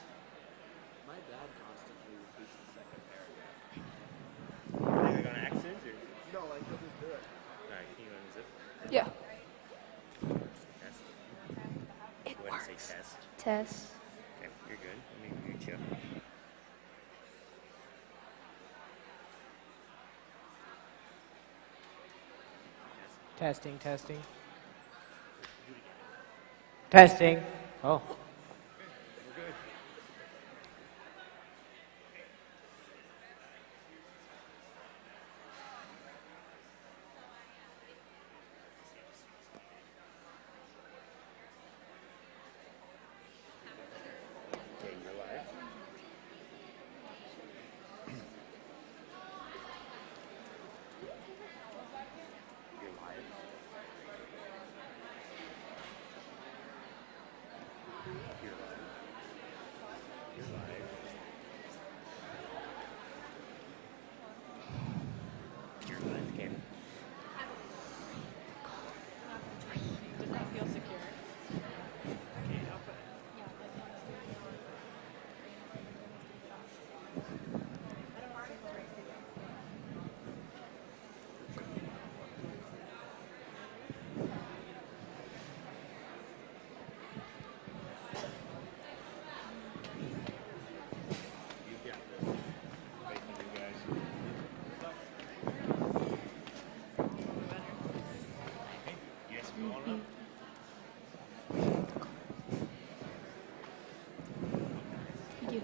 My dad constantly repeats the second paragraph. Are you on accident or? No, like he'll just do it. Alright, can you unzip? Yeah. Test. Go ahead and say test. Test. Okay, you're good. Let me mute you. Testing, testing. Testing. Oh. We're good. Okay, you're live. You're live. You're live. You're live. You're live, Ken. Does that feel secure? Okay, I'll put it. Yeah, like You got this. Wait for you guys. Okay, you guys go on up. Thank you.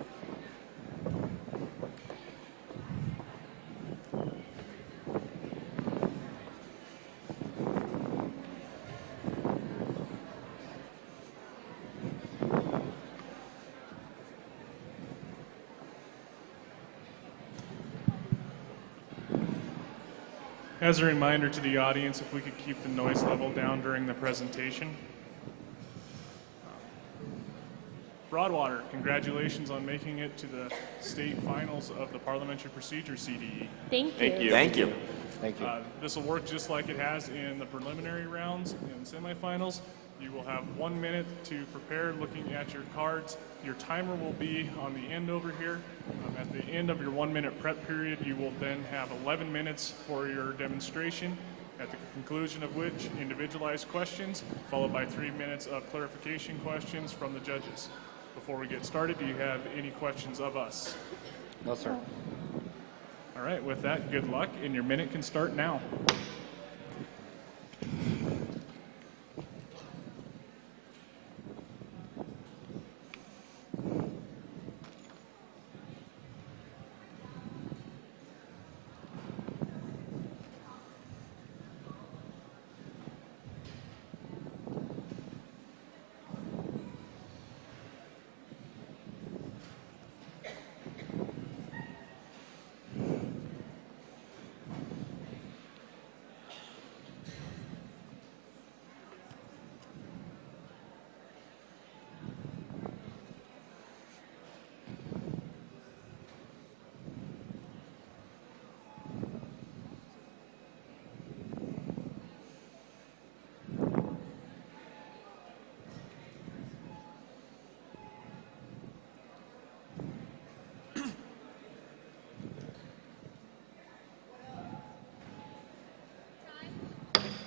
As a reminder to the audience, if we could keep the noise level down during the presentation. Broadwater, congratulations on making it to the state finals of the Parliamentary Procedure CDE. Thank you. Thank you. Thank you. Thank you. This will work just like it has in the preliminary rounds and semifinals. You will have 1 minute to prepare looking at your cards. Your timer will be on the end over here. At the end of your 1 minute prep period, you will then have 11 minutes for your demonstration, at the conclusion of which individualized questions, followed by 3 minutes of clarification questions from the judges. Before we get started, do you have any questions of us? No, sir. All right, with that, good luck, and your minute can start now.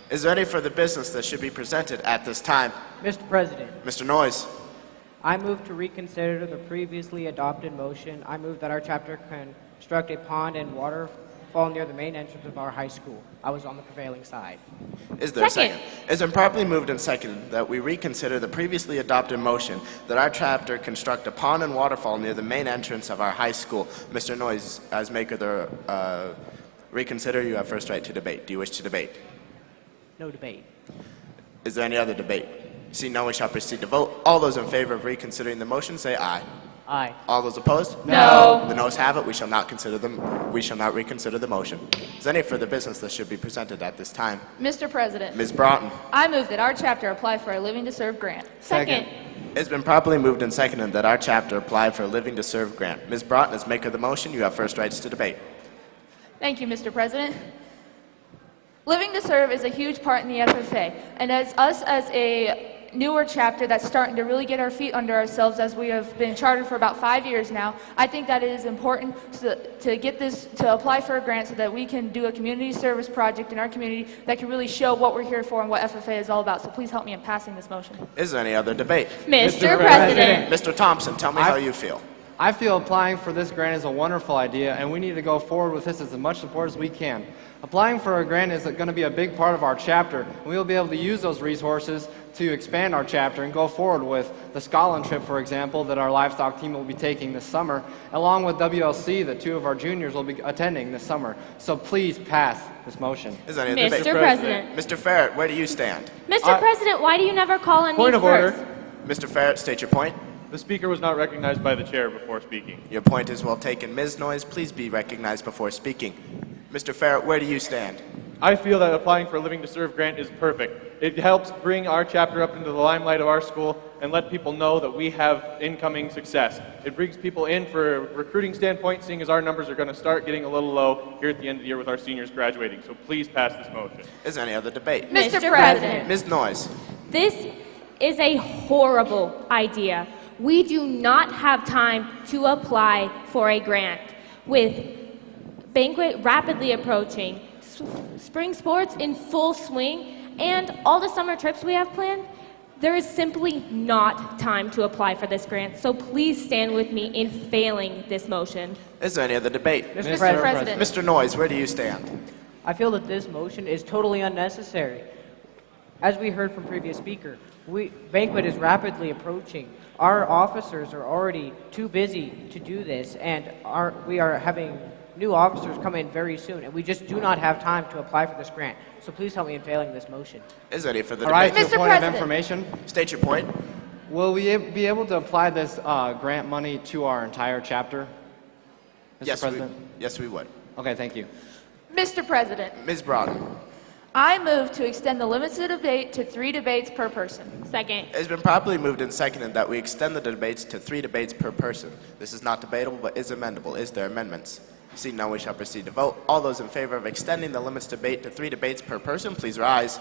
Is there any further business that should be presented at this time? Mr. President, Mr. Noyes. I move to reconsider the previously adopted motion. I move that our chapter construct a pond and waterfall near the main entrance of our high school. I was on the prevailing side. Is there a second? It's been properly moved and seconded that we reconsider the previously adopted motion that our chapter construct a pond and waterfall near the main entrance of our high school. Mr. Noyes, as maker of the reconsider, you have first right to debate. Do you wish to debate? No debate. Is there any other debate? See no, we shall proceed to vote. All those in favor of reconsidering the motion say aye. Aye. All those opposed? No. The noes have it. We shall not reconsider the motion. Is there any further business that should be presented at this time? Mr. President, Ms. Broughton. I move that our chapter apply for a Living to Serve grant. Second. It's been properly moved and seconded that our chapter apply for a Living to Serve grant. Ms. Broughton, as maker of the motion, you have first rights to debate. Thank you, Mr. President. Living to Serve is a huge part in the FFA, and as a newer chapter that's starting to really get our feet under ourselves, as we have been chartered for about 5 years now, I think that it is important to apply for a grant so that we can do a community service project in our community that can really show what we're here for and what FFA is all about. So please help me in passing this motion. Is there any other debate? Mr. President. Mr. Thompson, tell me how you feel. I feel applying for this grant is a wonderful idea, and we need to go forward with this as much support as we can. Applying for a grant is going to be a big part of our chapter, and we will be able to use those resources to expand our chapter and go forward with the Scotland trip, for example, that our livestock team will be taking this summer, along with WLC that 2 of our juniors will be attending this summer. So please pass this motion. Is there any debate? Mr. President. Mr. Ferret, where do you stand? Mr. President, why do you never call on me Point of order. first? Mr. Ferret, state your point. The speaker was not recognized by the chair before speaking. Your point is well taken. Ms. Noyes, please be recognized before speaking. Mr. Ferret, where do you stand? I feel that applying for a Living to Serve grant is perfect. It helps bring our chapter up into the limelight of our school and let people know that we have incoming success. It brings people in for a recruiting standpoint, seeing as our numbers are going to start getting a little low here at the end of the year with our seniors graduating. So please pass this motion. Is there any other debate? Mr. President. Ms. Noyes. This is a horrible idea. We do not have time to apply for a grant. With banquet rapidly approaching, spring sports in full swing, and all the summer trips we have planned, there is simply not time to apply for this grant. So please stand with me in failing this motion. Is there any other debate? Mr. President. Mr. Noyes, where do you stand? I feel that this motion is totally unnecessary. As we heard from previous speaker, banquet is rapidly approaching. Our officers are already too busy to do this, and we are having new officers come in very soon, and we just do not have time to apply for this grant. So please help me in failing this motion. Is there any further All right, debate? to a point of information. State your point. Will we be able to apply this grant money to our entire chapter, Mr. President? Yes, we would. Okay, thank you. Mr. President, Ms. Broughton. I move to extend the limits of debate to 3 debates per person. Second. It has been properly moved and seconded that we extend the debates to 3 debates per person. This is not debatable, but is amendable. Is there amendments? Seeing none, we shall proceed to vote. All those in favor of extending the limits debate to 3 debates per person, please rise.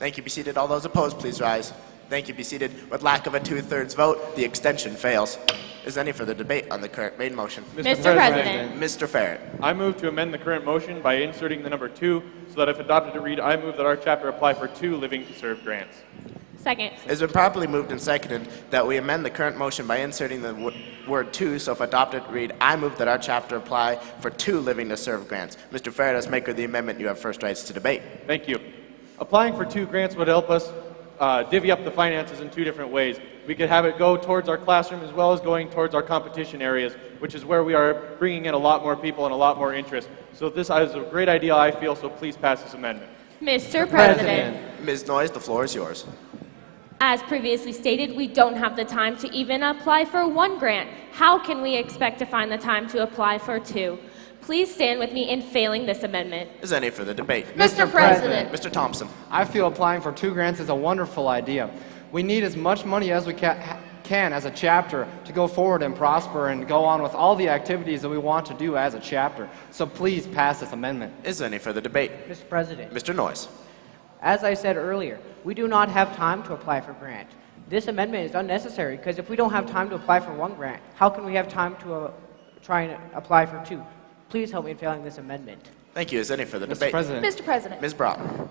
Thank you. Be seated. All those opposed, please rise. Thank you. Be seated. With lack of a 2/3 vote, the extension fails. Is there any further debate on the current main motion? Mr. President. Mr. Ferret. I move to amend the current motion by inserting the number 2, so that if adopted to read, I move that our chapter apply for 2 Living to Serve grants. Second. It's been properly moved and seconded that we amend the current motion by inserting the word 2, so if adopted, read, I move that our chapter apply for 2 Living to Serve grants. Mr. Ferret, as maker of the amendment, you have first rights to debate. Thank you. Applying for 2 grants would help us divvy up the finances in 2 different ways. We could have it go towards our classroom as well as going towards our competition areas, which is where we are bringing in a lot more people and a lot more interest. So this is a great idea, I feel, so please pass this amendment. Mr. President. Ms. Noyes, the floor is yours. As previously stated, we don't have the time to even apply for 1 grant. How can we expect to find the time to apply for 2? Please stand with me in failing this amendment. Is there any further debate? Mr. President. Mr. Thompson. I feel applying for 2 grants is a wonderful idea. We need as much money as we can as a chapter to go forward and prosper and go on with all the activities that we want to do as a chapter. So please pass this amendment. Is there any further debate? Mr. President. Mr. Noyes. As I said earlier, we do not have time to apply for grant. This amendment is unnecessary because if we don't have time to apply for 1 grant, how can we have time to try and apply for 2? Please help me in failing this amendment. Thank you. Is there any further debate? President. Mr. President. Ms. Broughton.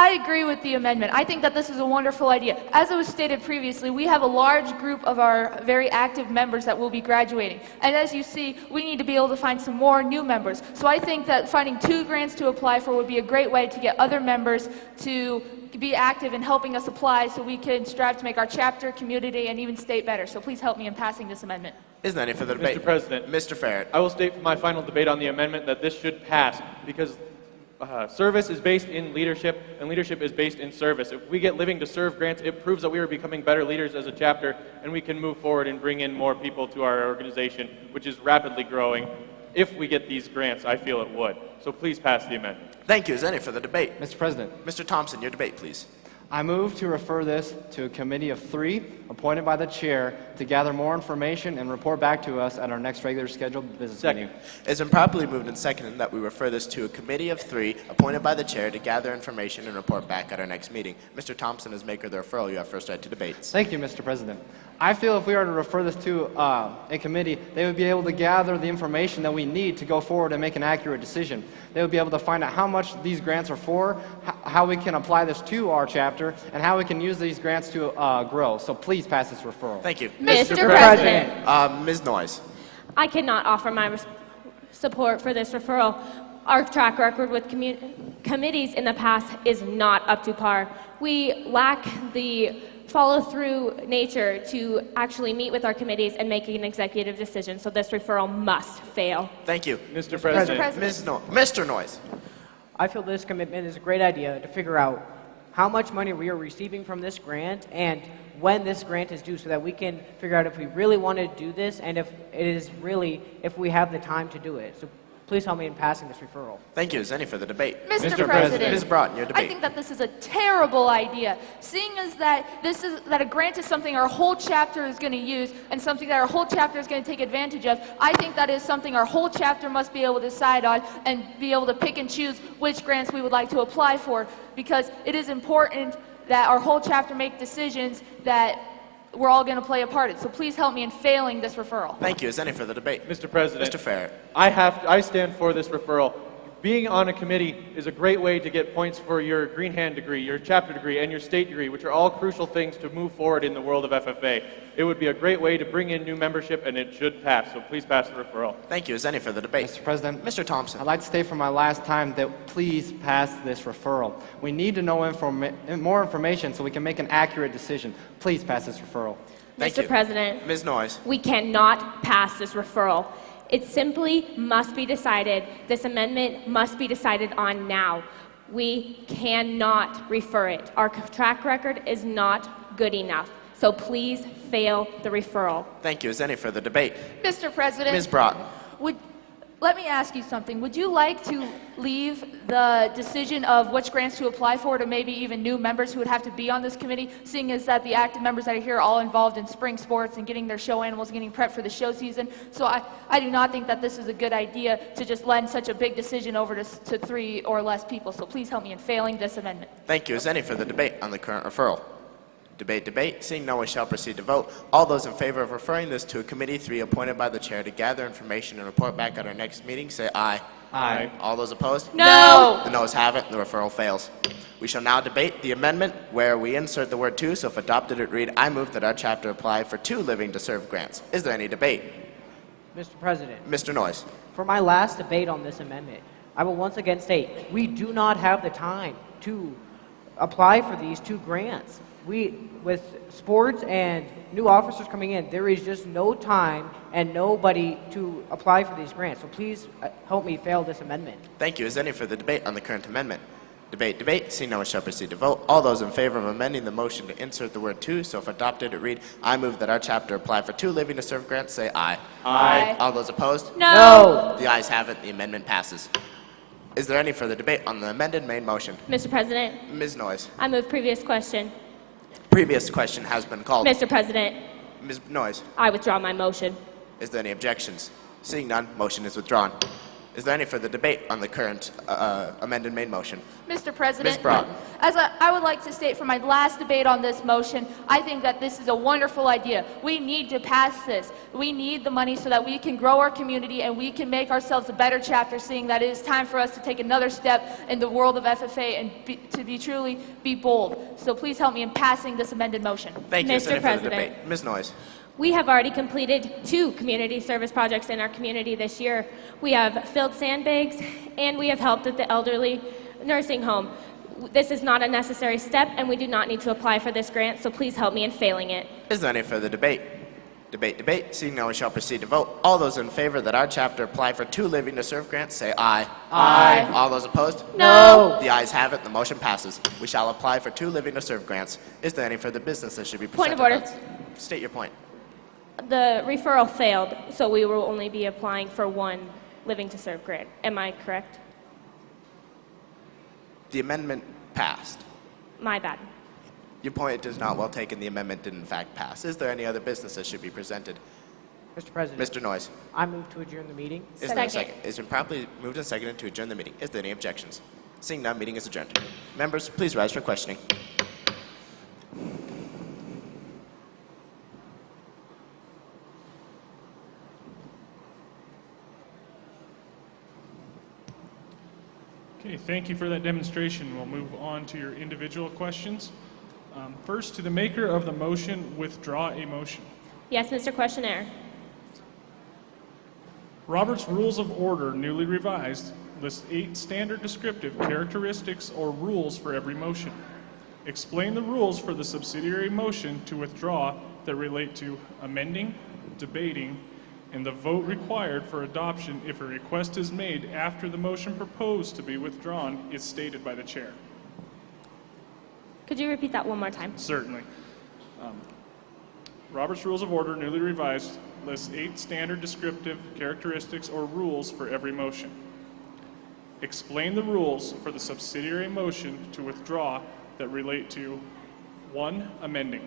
I agree with the amendment. I think that this is a wonderful idea. As it was stated previously, we have a large group of our very active members that will be graduating. And as you see, we need to be able to find some more new members. So I think that finding 2 grants to apply for would be a great way to get other members to be active in helping us apply so we can strive to make our chapter, community, and even state better. So please help me in passing this amendment. Is there any further debate? Mr. President. Mr. Farrett. I will state for my final debate on the amendment that this should pass because service is based in leadership, and leadership is based in service. If we get Living to Serve grants, it proves that we are becoming better leaders as a chapter, and we can move forward and bring in more people to our organization, which is rapidly growing. If we get these grants, I feel it would. So please pass the amendment. Thank you. Is there any further debate? Mr. President. Mr. Thompson, your debate, please. I move to refer this to a committee of 3 appointed by the chair to gather more information and report back to us at our next regular scheduled business meeting. It's been properly moved and seconded that we refer this to a committee of 3 appointed by the chair to gather information and report back at our next meeting. Mr. Thompson, as maker of the referral, you have first right to debates. Thank you, Mr. President. I feel if we were to refer this to a committee, they would be able to gather the information that we need to go forward and make an accurate decision. They would be able to find out how much these grants are for, how we can apply this to our chapter, and how we can use these grants to grow. So please pass this referral. Thank you. Mr. President. Ms. Noyes. I cannot offer my support for this referral. Our track record with committees in the past is not up to par. We lack the follow-through nature to actually meet with our committees and make an executive decision, so this referral must fail. Thank you. Mr. President. Mr. Noyes. I feel this commitment is a great idea to figure out how much money we are receiving from this grant and when this grant is due so that we can figure out if we really want to do this and if it is really, if we have the time to do it. So please help me in passing this referral. Thank you. Is there any further debate? Mr. President. Ms. Broughton, your debate. I think that this is a terrible idea. Seeing as that a grant is something our whole chapter is going to use and something that our whole chapter is going to take advantage of, I think that is something our whole chapter must be able to decide on and be able to pick and choose which grants we would like to apply for, because it is important that our whole chapter make decisions that we're all going to play a part in. So please help me in failing this referral. Thank you. Is there any further debate? Mr. President. Mr. Farrett. I stand for this referral. Being on a committee is a great way to get points for your Green Hand degree, your chapter degree, and your state degree, which are all crucial things to move forward in the world of FFA. It would be a great way to bring in new membership, and it should pass. So please pass the referral. Thank you. Is there any further debate? Mr. President. Mr. Thompson. I'd like to state for my last time that please pass this referral. We need to know more information so we can make an accurate decision. Please pass this referral. Thank Mr. you. President. Ms. Noyes. We cannot pass this referral. It simply must be decided. This amendment must be decided on now. We cannot refer it. Our track record is not good enough. So please fail the referral. Thank you. Is there any further debate? Mr. President. Ms. Broughton. Let me ask you something. Would you like to leave the decision of which grants to apply for to maybe even new members who would have to be on this committee, seeing as that the active members that are here are all involved in spring sports and getting their show animals, getting prepped for the show season? So I do not think that this is a good idea to just lend such a big decision over to 3 or less people. So please help me in failing this amendment. Thank you. Is there any further debate on the current referral? Debate. Seeing no one shall proceed to vote. All those in favor of referring this to a committee 3 appointed by the chair to gather information and report back at our next meeting, say aye. Aye. All those opposed? No. The noes have it. The referral fails. We shall now debate the amendment where we insert the word to, so if adopted it read, I move that our chapter apply for 2 Living to Serve grants. Is there any debate? Mr. President. Mr. Noyes. For my last debate on this amendment, I will once again state we do not have the time to apply for these 2 grants. With sports and new officers coming in, there is just no time and nobody to apply for these grants. So please help me fail this amendment. Thank you. Is there any further debate on the current amendment? Debate. Seeing no one shall proceed to vote. All those in favor of amending the motion to insert the word to, so if adopted, it read, I move that our chapter apply for 2 Living to Serve grants, say aye. Aye. All those opposed? No. The ayes have it. The amendment passes. Is there any further debate on the amended main motion? Mr. President. Ms. Noyes. I move previous question. Previous question has been called. Mr. President. Ms. Noyes. I withdraw my motion. Is there any objections? Seeing none, motion is withdrawn. Is there any further debate on the current amended main motion? Mr. President, Ms. Brown. as I would like to state from my last debate on this motion, I think that this is a wonderful idea. We need to pass this. We need the money so that we can grow our community and we can make ourselves a better chapter, seeing that it is time for us to take another step in the world of FFA and truly be bold. So please help me in passing this amended motion. Thank you. Is there Mr. any further President. debate? Ms. Noyes. We have already completed 2 community service projects in our community this year. We have filled sandbags and we have helped at the elderly nursing home. This is not a necessary step and we do not need to apply for this grant, so please help me in failing it. Is there any further debate? Debate. Seeing none, we shall proceed to vote. All those in favor that our chapter apply for 2 Living to Serve grants, say aye. Aye. All those opposed? No. The ayes have it. The motion passes. We shall apply for 2 Living to Serve grants. Is there any further business that should be presented? Point of order. State your point. The referral failed, so we will only be applying for 1 Living to Serve grant. Am I correct? The amendment passed. My bad. Your point is not well taken. The amendment did in fact pass. Is there any other business that should be presented? Mr. President. Mr. Noyes. I move to adjourn the meeting. Is there a second? It's been properly moved and seconded to adjourn the meeting. Is there any objections? Seeing none, meeting is adjourned. Members, please rise for questioning. Okay, thank you for that demonstration. We'll move on to your individual questions. First, to the maker of the motion, withdraw a motion. Yes, Mr. Questionnaire. Robert's Rules of Order, newly revised, lists 8 standard descriptive characteristics or rules for every motion. Explain the rules for the subsidiary motion to withdraw that relate to amending, debating, and the vote required for adoption if a request is made after the motion proposed to be withdrawn is stated by the chair. Could you repeat that one more time? Certainly. Robert's Rules of Order, newly revised, lists 8 standard descriptive characteristics or rules for every motion. Explain the rules for the subsidiary motion to withdraw that relate to 1, amending.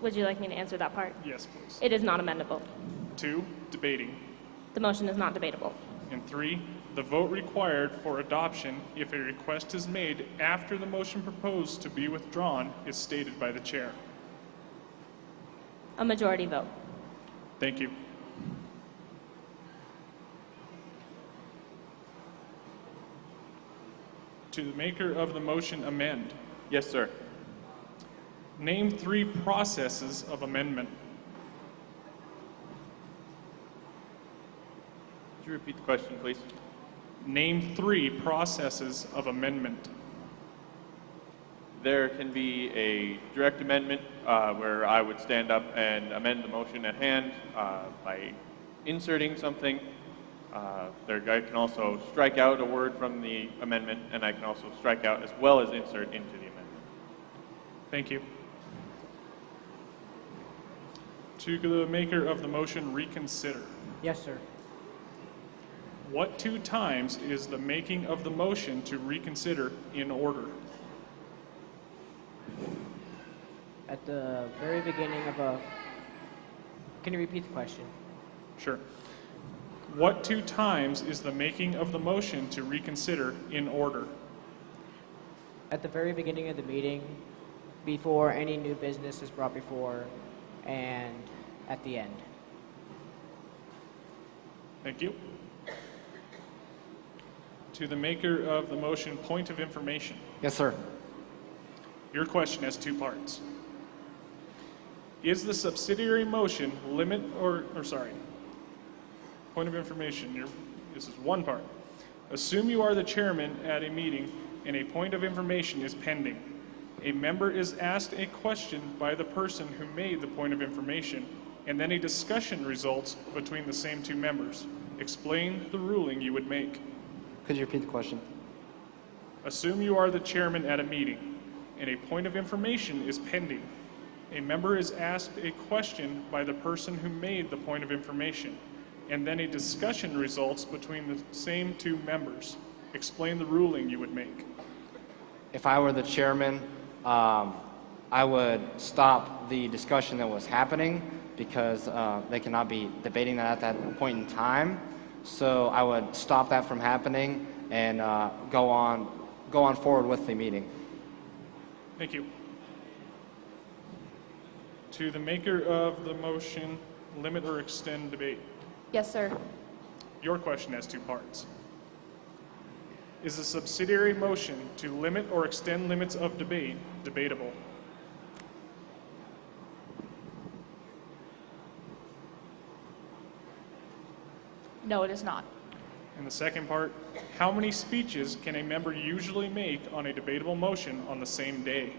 Would you like me to answer that part? Yes, please. It is not amendable. 2, debating. The motion is not debatable. And 3, the vote required for adoption if a request is made after the motion proposed to be withdrawn is stated by the chair. A majority vote. Thank you. To the maker of the motion, amend. Yes, sir. Name 3 processes of amendment. Could you repeat the question, please? Name 3 processes of amendment. There can be a direct amendment where I would stand up and amend the motion at hand by inserting something. I can also strike out a word from the amendment, and I can also strike out as well as insert into the amendment. Thank you. To the maker of the motion, reconsider. Yes, sir. What 2 times is the making of the motion to reconsider in order? At the very beginning of a... Can you repeat the question? Sure. What 2 times is the making of the motion to reconsider in order? At the very beginning of the meeting, before any new business is brought before, and at the end. Thank you. To the maker of the motion, point of information. Yes, sir. Your question has 2 parts. Is the subsidiary motion point of information, this is 1 part. Assume you are the chairman at a meeting and a point of information is pending. A member is asked a question by the person who made the point of information, and then a discussion results between the same 2 members. Explain the ruling you would make. Could you repeat the question? Assume you are the chairman at a meeting, and a point of information is pending. A member is asked a question by the person who made the point of information, and then a discussion results between the same 2 members. Explain the ruling you would make. If I were the chairman, I would stop the discussion that was happening because they cannot be debating that at that point in time. So I would stop that from happening and go on forward with the meeting. Thank you. To the maker of the motion, limit or extend debate. Yes, sir. Your question has two parts. Is a subsidiary motion to limit or extend limits of debate debatable? No, it is not. And the second part, how many speeches can a member usually make on a debatable motion on the same day?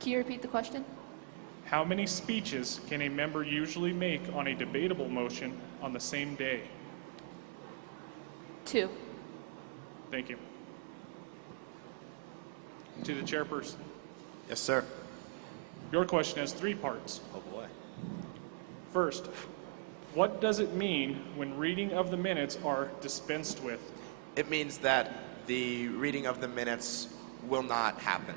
Can you repeat the question? How many speeches can a member usually make on a debatable motion on the same day? 2. Thank you. To the chairperson. Yes, sir. Your question has 3 parts. Oh, boy. First, what does it mean when reading of the minutes are dispensed with? It means that the reading of the minutes will not happen.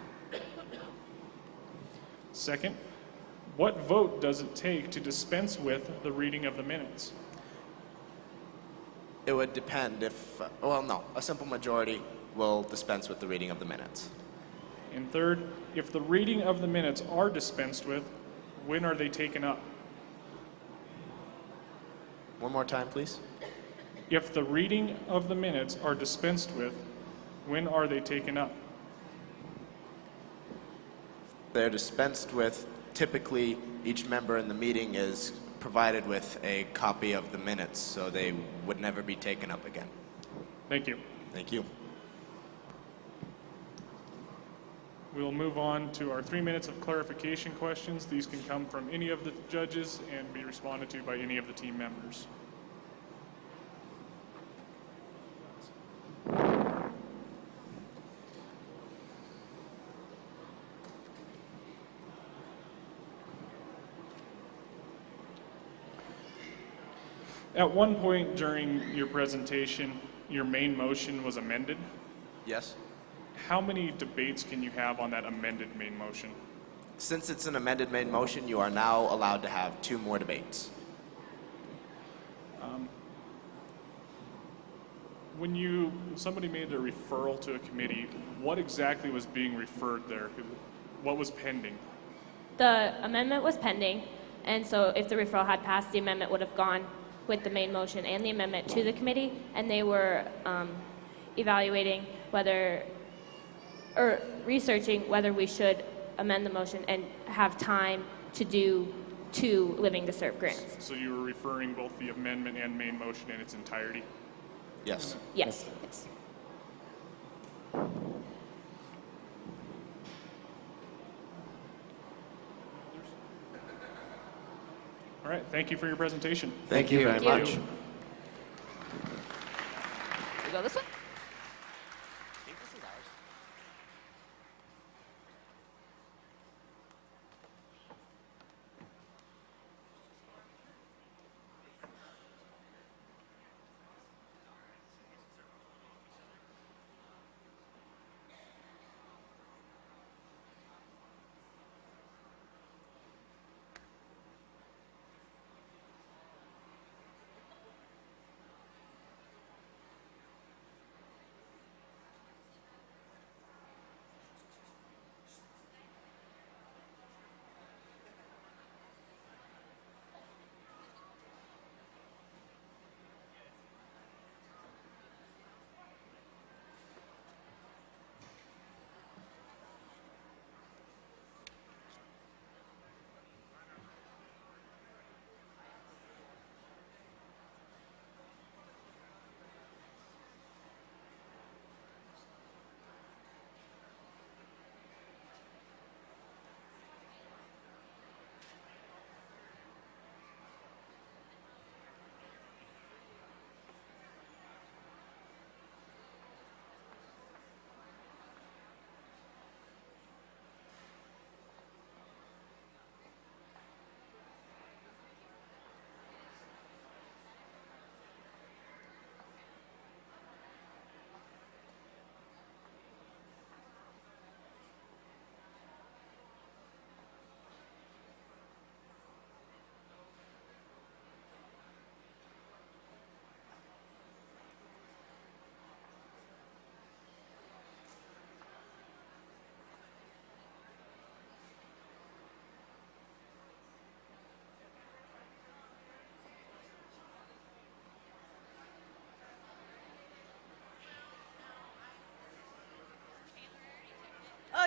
Second, what vote does it take to dispense with the reading of the minutes? It would depend if, well, no, a simple majority will dispense with the reading of the minutes. And third, if the reading of the minutes are dispensed with, when are they taken up? One more time, please. If the reading of the minutes are dispensed with, when are they taken up? They're dispensed with. Typically, each member in the meeting is provided with a copy of the minutes, so they would never be taken up again. Thank you. Thank you. We will move on to our 3 minutes of clarification questions. These can come from any of the judges and be responded to by any of the team members. At one point during your presentation, your main motion was amended. Yes? How many debates can you have on that amended main motion? Since it's an amended main motion, you are now allowed to have 2 more debates. When somebody made a referral to a committee, what exactly was being referred there? What was pending? The amendment was pending, and so if the referral had passed, the amendment would have gone with the main motion and the amendment to the committee, and they were evaluating whether, or researching whether we should amend the motion and have time to do 2 Living to Serve grants. So you were referring both the amendment and main motion in its entirety? Yes. Yes. Yes. All right, thank you for your presentation. Thank you very much. You go this way?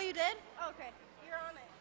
you did? Okay, you're on it.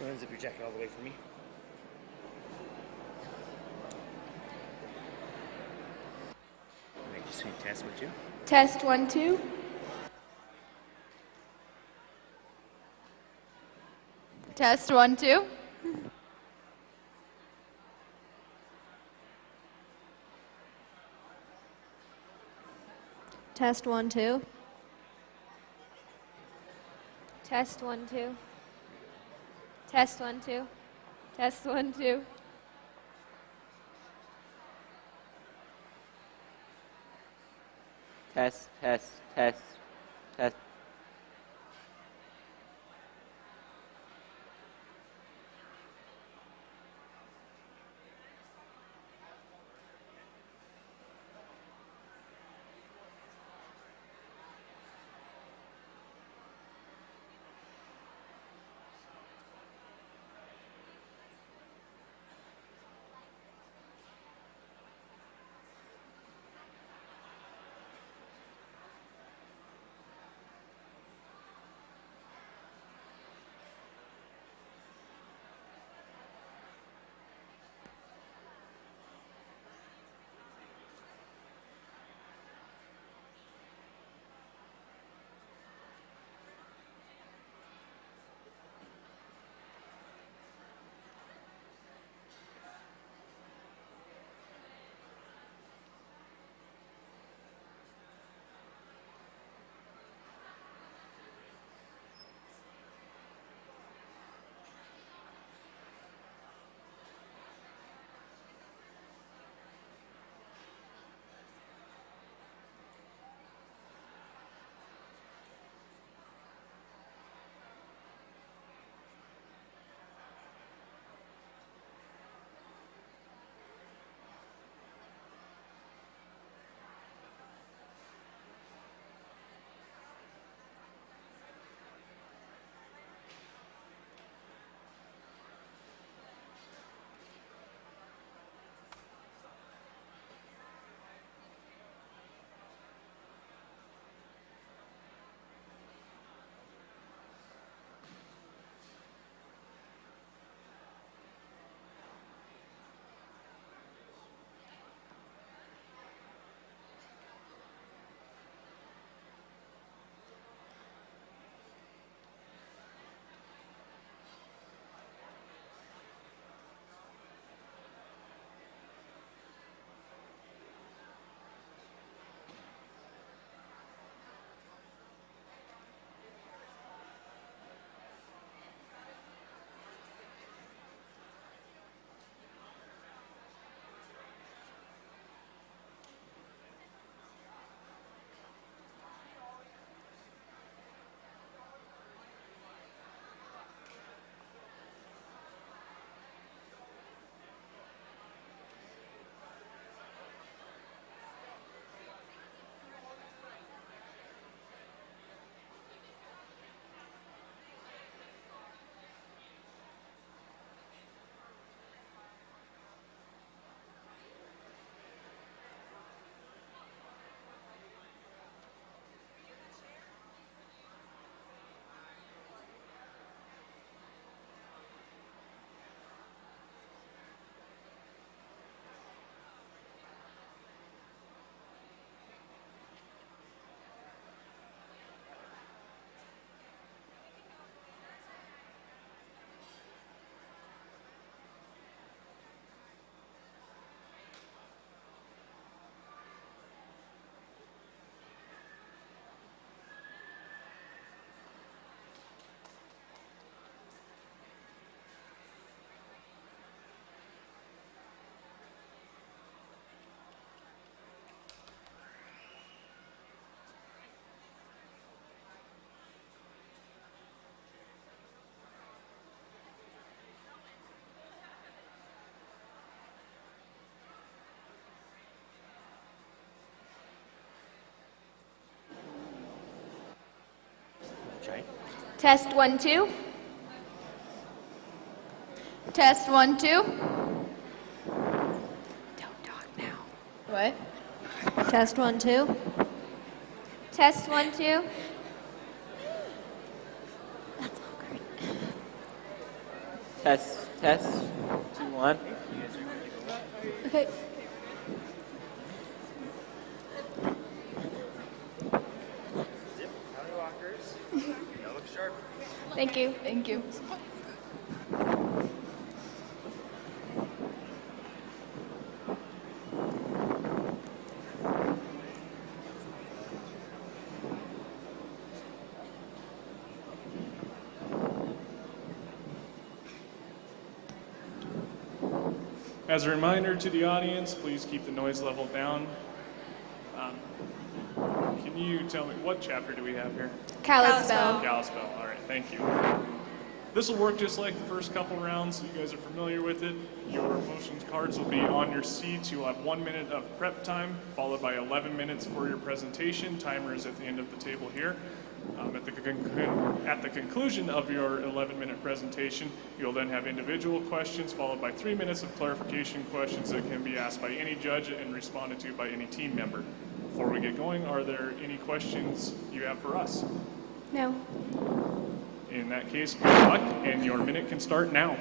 Unzip your jacket all the way for me. Alright, just gonna test with you. Test 1, 2. Test 1, 2. Test 1, 2. Test 1, 2. Test 1, 2. Test 1, 2. Test, test, test, test. Test 1, 2. Test 1, 2. Don't talk now. What? Test 1, 2. Test 1, 2. Test, 2, 1. Okay. Thank you. Thank you. As a reminder to the audience, please keep the noise level down. Can you tell me, what chapter do we have here? Kalispell. Kalispell, all right, thank you. This will work just like the first couple rounds, so you guys are familiar with it. Your motion cards will be on your seats. You'll have 1 minute of prep time, followed by 11 minutes for your presentation. Timer is at the end of the table here. At the conclusion of your 11-minute presentation, you'll then have individual questions, followed by 3 minutes of clarification questions that can be asked by any judge and responded to by any team member. Before we get going, are there any questions you have for us? No. In that case, good luck, and your minute can start now.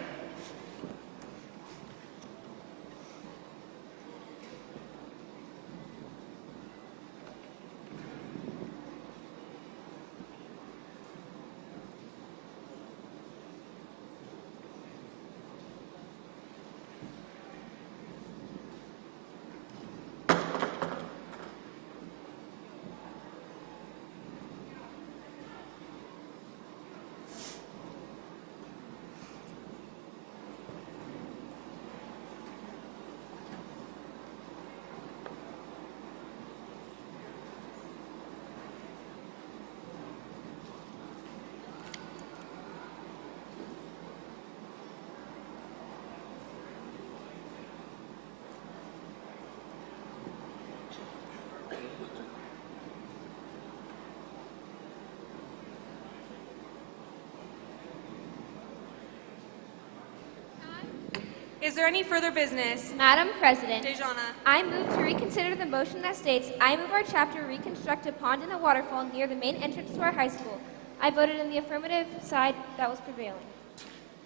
Is there any further business? Madam President, Dejana. I move to reconsider the motion that states, I move our chapter reconstruct a pond and a waterfall near the main entrance to our high school. I voted in the affirmative side that was prevailing.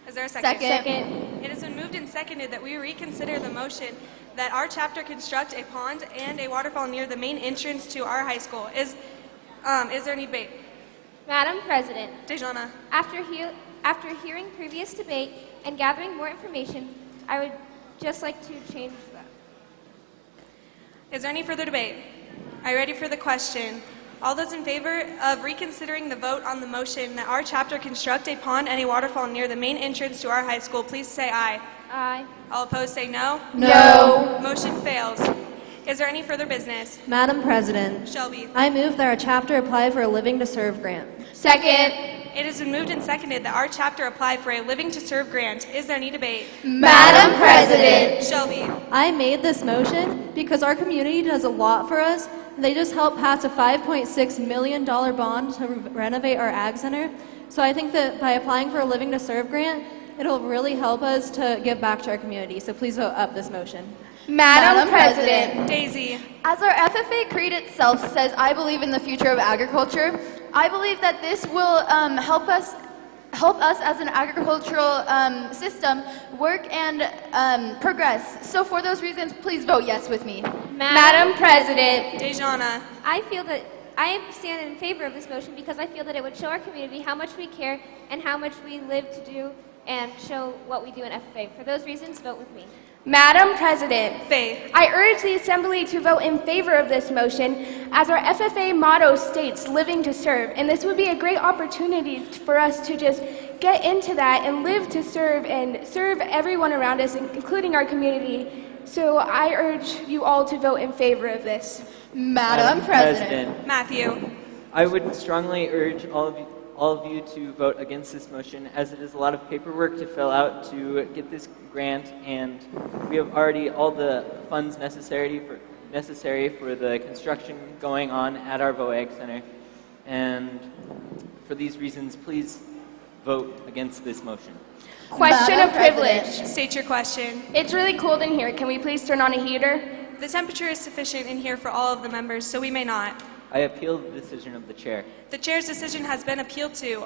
Is there a second? Second. It has been moved and seconded that we reconsider the motion that our chapter construct a pond and a waterfall near the main entrance to our high school. Is there any debate? Madam President, Dejana. after hearing previous debate and gathering more information, I would just like to change that. Is there any further debate? Are you ready for the question? All those in favor of reconsidering the vote on the motion that our chapter construct a pond and a waterfall near the main entrance to our high school, please say aye. Aye. All opposed say no. No. Motion fails. Is there any further business? Madam President, Shelby. I move that our chapter apply for a Living to Serve grant. Second. It has been moved and seconded that our chapter apply for a Living to Serve grant. Is there any debate? Madam President. Shelby. I made this motion because our community does a lot for us. They just helped pass a $5.6 million bond to renovate our ag center. So I think that by applying for a Living to Serve grant, it'll really help us to give back to our community. So please vote up this motion. Madam President. Daisy. As our FFA creed itself says, I believe in the future of agriculture. I believe that this will help us as an agricultural system work and progress. So for those reasons, please vote yes with me. Madam President. Dejana. I feel that I stand in favor of this motion because I feel that it would show our community how much we care and how much we live to do and show what we do in FFA. For those reasons, vote with me. Madam President, Faith. I urge the Assembly to vote in favor of this motion as our FFA motto states, living to serve, and this would be a great opportunity for us to just get into that and live to serve and serve everyone around us, including our community. So I urge you all to vote in favor of this. Madam President. Matthew. I would strongly urge all of you to vote against this motion, as it is a lot of paperwork to fill out to get this grant, and we have already all the funds necessary for the construction going on at our VOAG Center. And For these reasons, please vote against this motion. Question of privilege. State your question. It's really cold in here. Can we please turn on a heater? The temperature is sufficient in here for all of the members, so we may not. I appeal the decision of the chair. The chair's decision has been appealed to.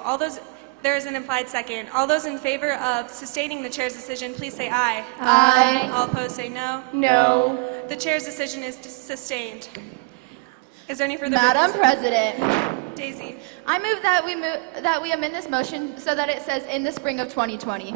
There is an implied second. All those in favor of sustaining the chair's decision, please say aye. Aye. All opposed, say no. No. The chair's decision is sustained. Is there any further Madam business? President, Daisy. I move that we amend this motion so that it says in the spring of 2020.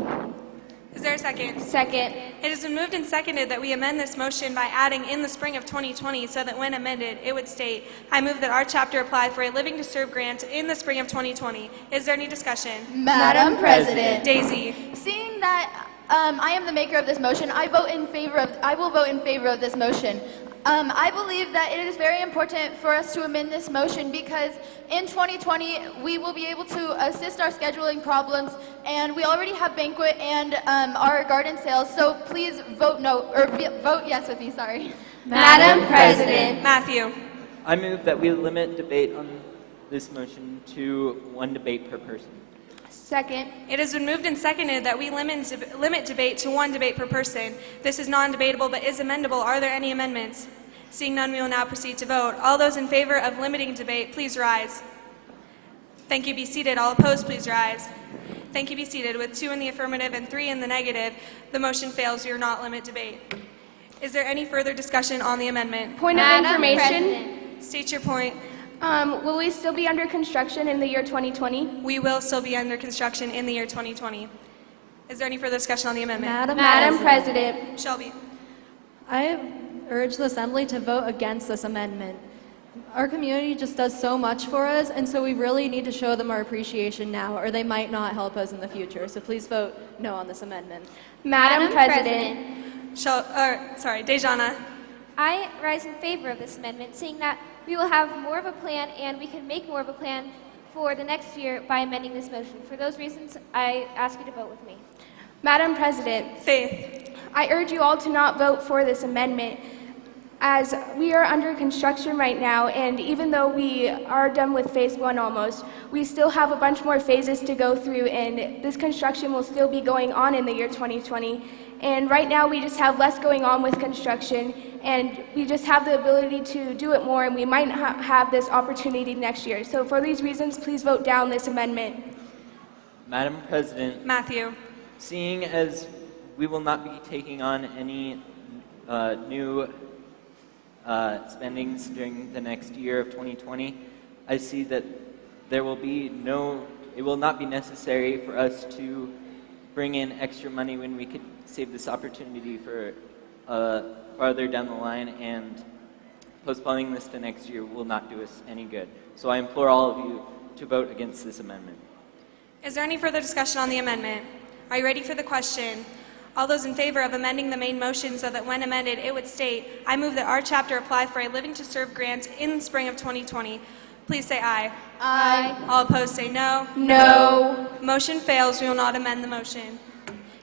Is there a second? Second. It has been moved and seconded that we amend this motion by adding in the spring of 2020 so that when amended, it would state, I move that our chapter apply for a Living to Serve grant in the spring of 2020. Is there any discussion? Madam President. Daisy. Seeing that I am the maker of this motion, I will vote in favor of this motion. I believe that it is very important for us to amend this motion because in 2020 we will be able to assist our scheduling problems, and we already have banquet and our garden sales. So please vote vote yes with me. Sorry. Madam President. Matthew. I move that we limit debate on this motion to 1 debate per person. Second. It has been moved and seconded that we limit debate to 1 debate per person. This is non-debatable but is amendable. Are there any amendments? Seeing none, we will now proceed to vote. All those in favor of limiting debate, please rise. Thank you. Be seated. All opposed, please rise. Thank you. Be seated. With 2 in the affirmative and 3 in the negative, the motion fails. We will not limit debate. Is there any further discussion on the amendment? Point of information. State your point. Will we still be under construction in the year 2020? We will still be under construction in the year 2020. Is there any further discussion on the amendment? Madam President. Shelby. I urge the Assembly to vote against this amendment. Our community just does so much for us, and so we really need to show them our appreciation now, or they might not help us in the future. So please vote no on this amendment. Madam President. Dejana. I rise in favor of this amendment, saying that we will have more of a plan and we can make more of a plan for the next year by amending this motion. For those reasons, I ask you to vote with me. Madam President. Faith. I urge you all to not vote for this amendment, as we are under construction right now, and even though we are done with phase 1 almost, we still have a bunch more phases to go through, and this construction will still be going on in the year 2020. And right now we just have less going on with construction, and we just have the ability to do it more, and we might not have this opportunity next year. So for these reasons, please vote down this amendment. Madam President. Matthew. Seeing as we will not be taking on any new spendings during the next year of 2020, I see that it will not be necessary for us to bring in extra money when we could save this opportunity for farther down the line, and postponing this to next year will not do us any good. So I implore all of you to vote against this amendment. Is there any further discussion on the amendment? Are you ready for the question? All those in favor of amending the main motion so that when amended, it would state, I move that our chapter apply for a Living to Serve grant in the spring of 2020. Please say aye. Aye. All opposed say no. No. Motion fails. We will not amend the motion.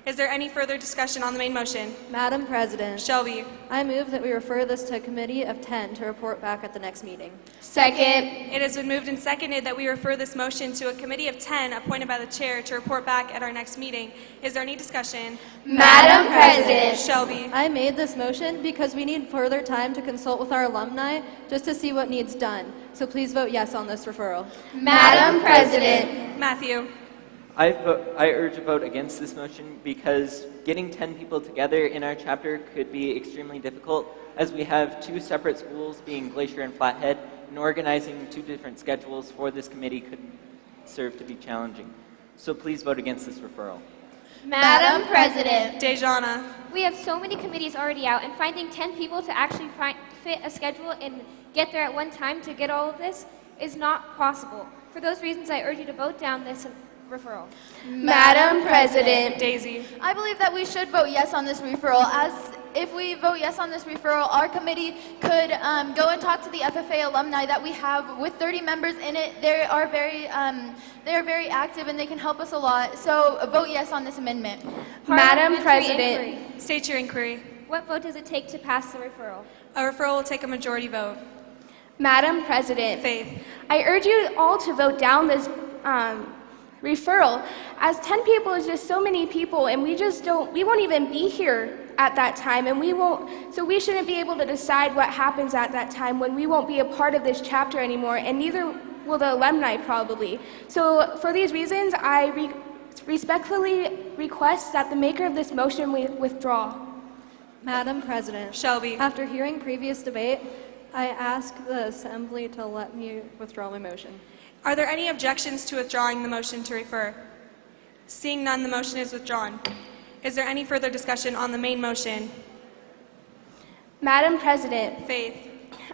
Is there any further discussion on the main motion? Madam President. Shelby. I move that we refer this to a committee of 10 to report back at the next meeting. Second. It has been moved and seconded that we refer this motion to a committee of 10 appointed by the chair to report back at our next meeting. Is there any discussion? Madam President. Shelby. I made this motion because we need further time to consult with our alumni just to see what needs done. So please vote yes on this referral. Madam President. Matthew. I urge a vote against this motion because getting 10 people together in our chapter could be extremely difficult, as we have 2 separate schools, being Glacier and Flathead, and organizing 2 different schedules for this committee could serve to be challenging. So please vote against this referral. Madam President. Dejana. We have so many committees already out, and finding 10 people to actually fit a schedule and get there at one time to get all of this is not possible. For those reasons, I urge you to vote down this referral. Madam President. Daisy. I believe that we should vote yes on this referral, as if we vote yes on this referral, our committee could go and talk to the FFA alumni that we have with 30 members in it. They are very active and they can help us a lot. So vote yes on this amendment. Madam Parliamentary President. inquiry. State your inquiry. What vote does it take to pass the referral? A referral will take a majority vote. Madam President. Faith. I urge you all to vote down this referral, as 10 people is just so many people, and we won't even be here at that time, and so we shouldn't be able to decide what happens at that time when we won't be a part of this chapter anymore, and neither will the alumni probably. So for these reasons, I respectfully request that the maker of this motion withdraw. Madam President. Shelby. After hearing previous debate, I ask the Assembly to let me withdraw my motion. Are there any objections to withdrawing the motion to refer? Seeing none, the motion is withdrawn. Is there any further discussion on the main motion? Madam President. Faith.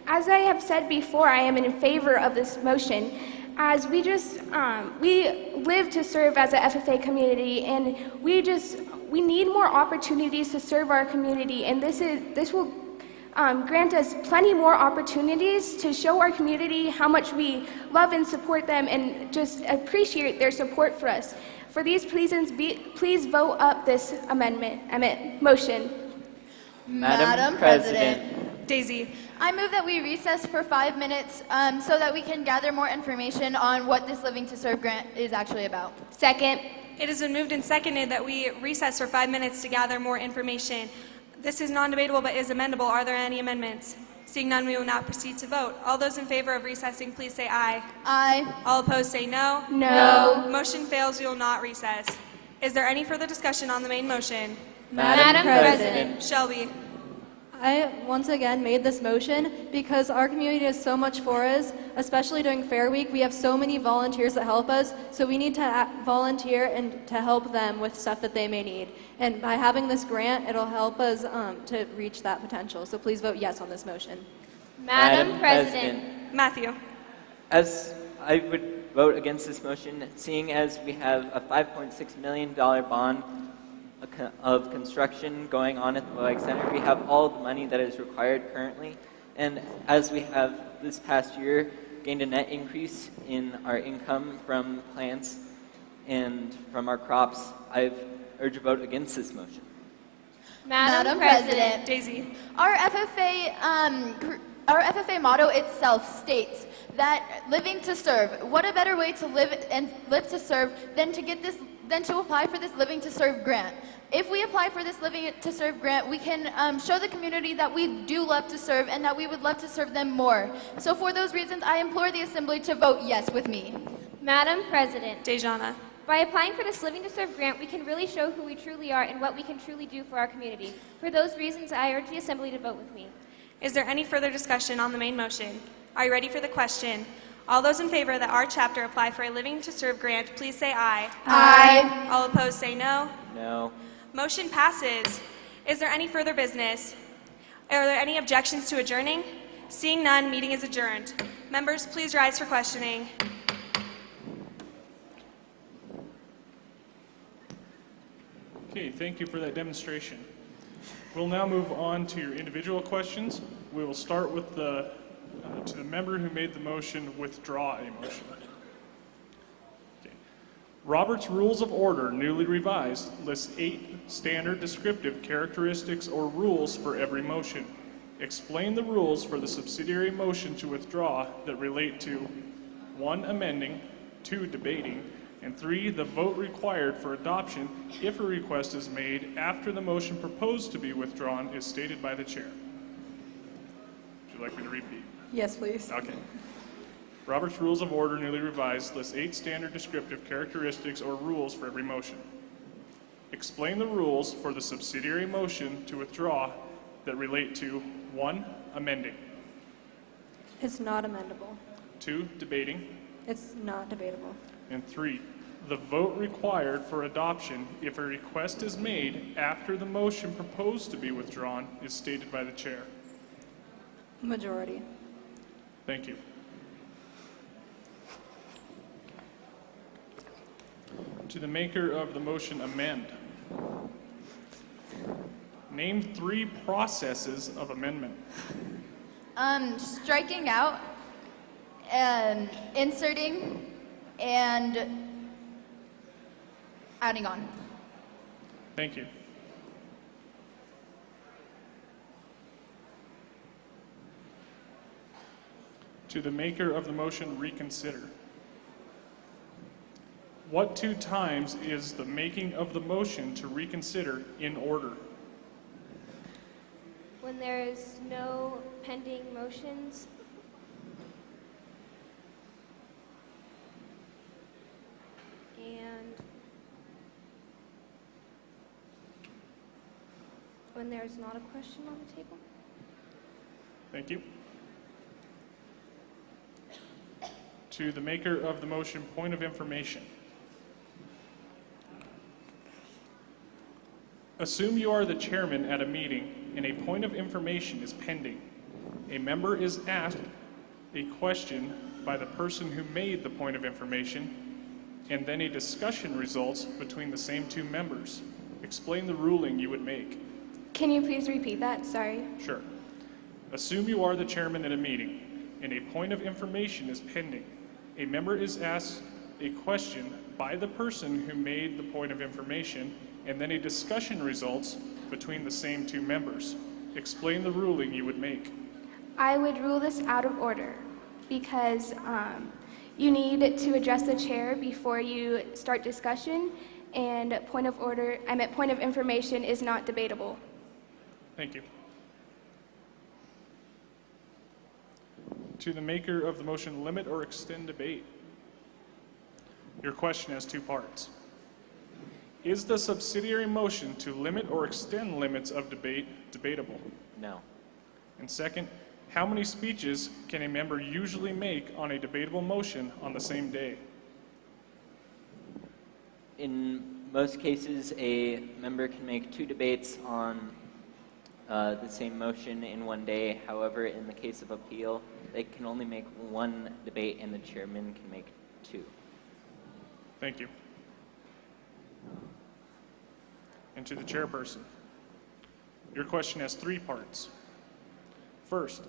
As I have said before, I am in favor of this motion, as we live to serve as a FFA community, and we need more opportunities to serve our community, and this will grant us plenty more opportunities to show our community how much we love and support them and just appreciate their support for us. For these reasons, please vote up this motion. Madam President. Daisy. I move that we recess for 5 minutes so that we can gather more information on what this Living to Serve grant is actually about. Second. It has been moved and seconded that we recess for 5 minutes to gather more information. This is non-debatable but is amendable. Are there any amendments? Seeing none, we will now proceed to vote. All those in favor of recessing, please say aye. Aye. All opposed, say no. No. Motion fails. We will not recess. Is there any further discussion on the main motion? Madam President. Shelby. I once again made this motion because our community does so much for us, especially during Fair Week. We have so many volunteers that help us, so we need to volunteer and to help them with stuff that they may need. And by having this grant, it'll help us to reach that potential. So please vote yes on this motion. Madam President. Matthew. As I would vote against this motion, seeing as we have a $5.6 million bond of construction going on at the Loic Center. We have all the money that is required currently, and as we have this past year gained a net increase in our income from plants and from our crops, I urge a vote against this motion. Madam President. Daisy. Our FFA motto itself states that living to serve. What a better way to live to serve than to apply for this Living to Serve grant. If we apply for this Living to Serve grant, we can show the community that we do love to serve and that we would love to serve them more. So for those reasons, I implore the Assembly to vote yes with me. Madam President. Dejana. By applying for this Living to Serve grant, we can really show who we truly are and what we can truly do for our community. For those reasons, I urge the Assembly to vote with me. Is there any further discussion on the main motion? Are you ready for the question? All those in favor that our chapter apply for a Living to Serve grant, please say aye. Aye. All opposed, say no. No. Motion passes. Is there any further business? Are there any objections to adjourning? Seeing none, meeting is adjourned. Members, please rise for questioning. Okay, thank you for that demonstration. We'll now move on to your individual questions. We will start with to the member who made the motion, withdraw a motion. Okay. Robert's Rules of Order, newly revised, lists 8 standard descriptive characteristics or rules for every motion. Explain the rules for the subsidiary motion to withdraw that relate to 1, amending, 2, debating, and 3, the vote required for adoption if a request is made after the motion proposed to be withdrawn is stated by the chair. Would you like me to repeat? Yes, please. Okay. Robert's Rules of Order, newly revised, lists 8 standard descriptive characteristics or rules for every motion. Explain the rules for the subsidiary motion to withdraw that relate to 1, amending, It's not amendable. 2, debating, It's not debatable. and 3, the vote required for adoption if a request is made after the motion proposed to be withdrawn is stated by the chair. Majority. Thank you. To the maker of the motion, amend. Name 3 processes of amendment. Striking out, inserting, and adding on. Thank you. To the maker of the motion, reconsider. What two times is the making of the motion to reconsider in order? When there is no pending motions, and when there is not a question on the table. Thank you. To the maker of the motion, point of information. Assume you are the chairman at a meeting and a point of information is pending. A member is asked a question by the person who made the point of information, and then a discussion results between the same two members. Explain the ruling you would make. Can you please repeat that? Sorry. Sure. Assume you are the chairman at a meeting and a point of information is pending. A member is asked a question by the person who made the point of information, and then a discussion results between the same two members. Explain the ruling you would make. I would rule this out of order because you need to address the chair before you start discussion, and point of information is not debatable. Thank you. To the maker of the motion, limit or extend debate. Your question has two parts. Is the subsidiary motion to limit or extend limits of debate debatable? No. And second, how many speeches can a member usually make on a debatable motion on the same day? In most cases, a member can make 2 debates on the same motion in one day. However, in the case of appeal, they can only make 1 debate and the chairman can make 2. Thank you. And to the chairperson. Your question has 3 parts. First,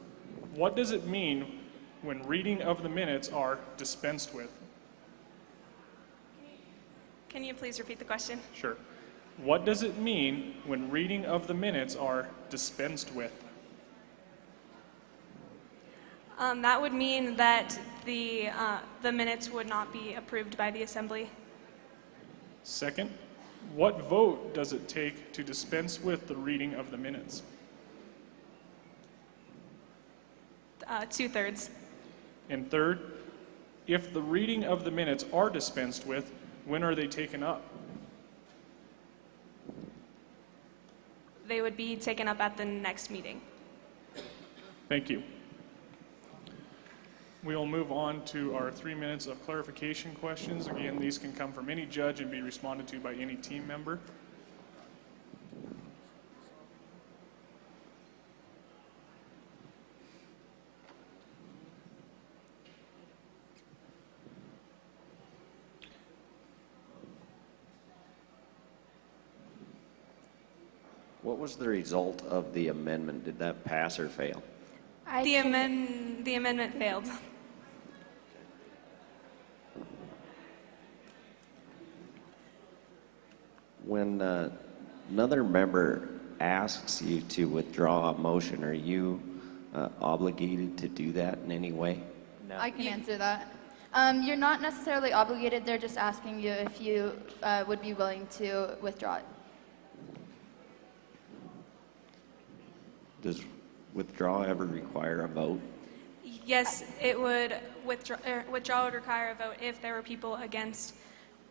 what does it mean when reading of the minutes are dispensed with? Can you please repeat the question? Sure. What does it mean when reading of the minutes are dispensed with? That would mean that the minutes would not be approved by the assembly. Second, what vote does it take to dispense with the reading of the minutes? 2/3. And third, if the reading of the minutes are dispensed with, when are they taken up? They would be taken up at the next meeting. Thank you. We will move on to our 3 minutes of clarification questions. Again, these can come from any judge and be responded to by any team member. What was the result of the amendment? Did that pass or fail? The amendment failed. When another member asks you to withdraw a motion, are you obligated to do that in any way? No. I can answer that. You're not necessarily obligated. They're just asking you if you would be willing to withdraw it. Does withdraw ever require a vote? Yes, it would withdraw would require a vote if there were people against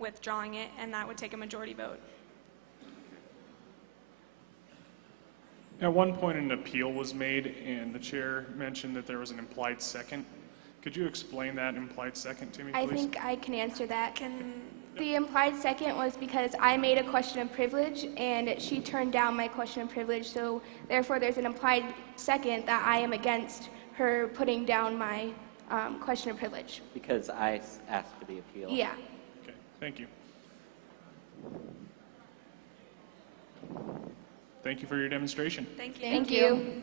withdrawing it, and that would take a majority vote. At one point, an appeal was made, and the chair mentioned that there was an implied second. Could you explain that implied second to me, please? I think I can answer that. The implied second was because I made a question of privilege and she turned down my question of privilege, so therefore there's an implied second that I am against her putting down my question of privilege. Because I asked for the appeal. Yeah. Okay, thank you. Thank you for your demonstration. Thank you. Thank you.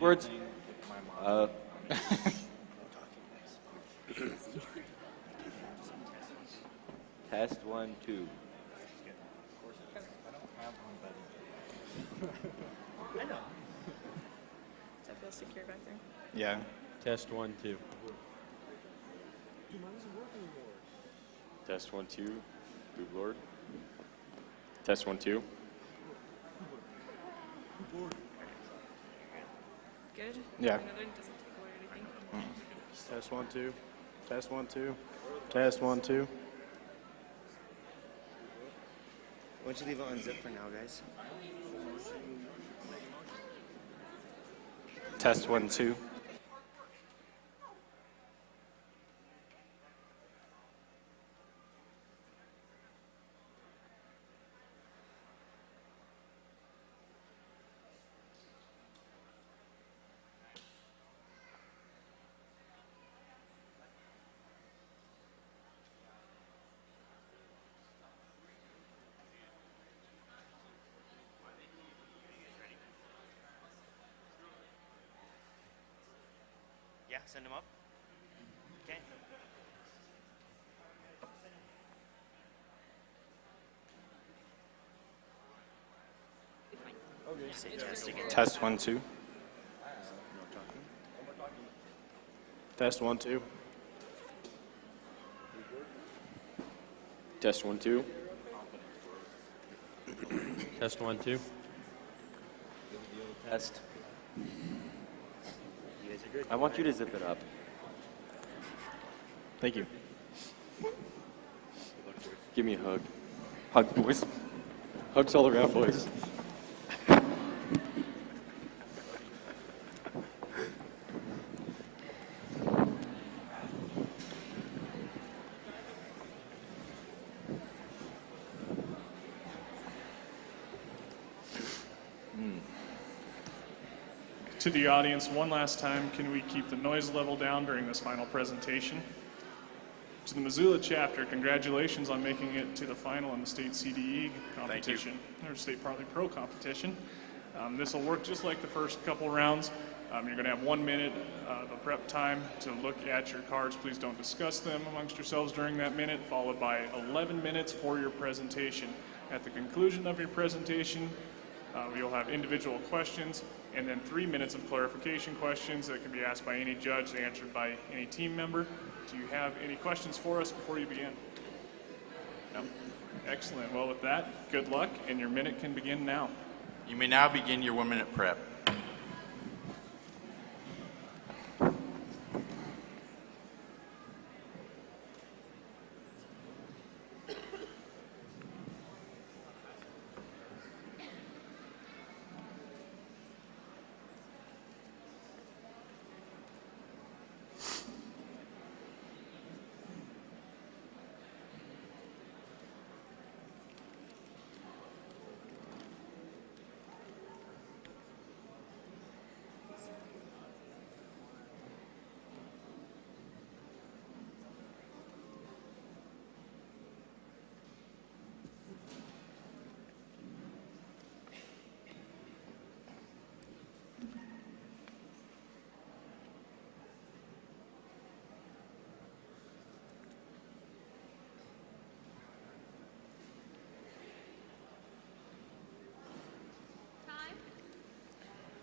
Words. Test 1, 2. I know. Does that feel secure back there? Yeah. Test 1, 2. Test 1, 2. Good Lord. Test 1, 2. Good? Yeah. Another doesn't take away anything. Test 1, 2. Test 1, 2. Test 1, 2. Why don't you leave it on zip for now, guys? Test 1, 2. Yeah, send them up. Okay. Test 1, 2. Test 1, 2. Test 1, 2. Test 1, 2. Test. I want you to zip it up. Thank you. Give me a hug. Hug, boys. Hugs all around, boys. To the audience, one last time, can we keep the noise level down during this final presentation? To the Missoula chapter, congratulations on making it to the final in the state CDE competition, or state Partly Pro competition. This will work just like the first couple rounds. You're going to have 1 minute of a prep time to look at your cards. Please don't discuss them amongst yourselves during that minute, followed by 11 minutes for your presentation. At the conclusion of your presentation, you'll have individual questions, and then 3 minutes of clarification questions that can be asked by any judge, answered by any team member. Do you have any questions for us before you begin? No? Excellent. Well, with that, good luck, and your minute can begin now. You may now begin your 1 minute prep.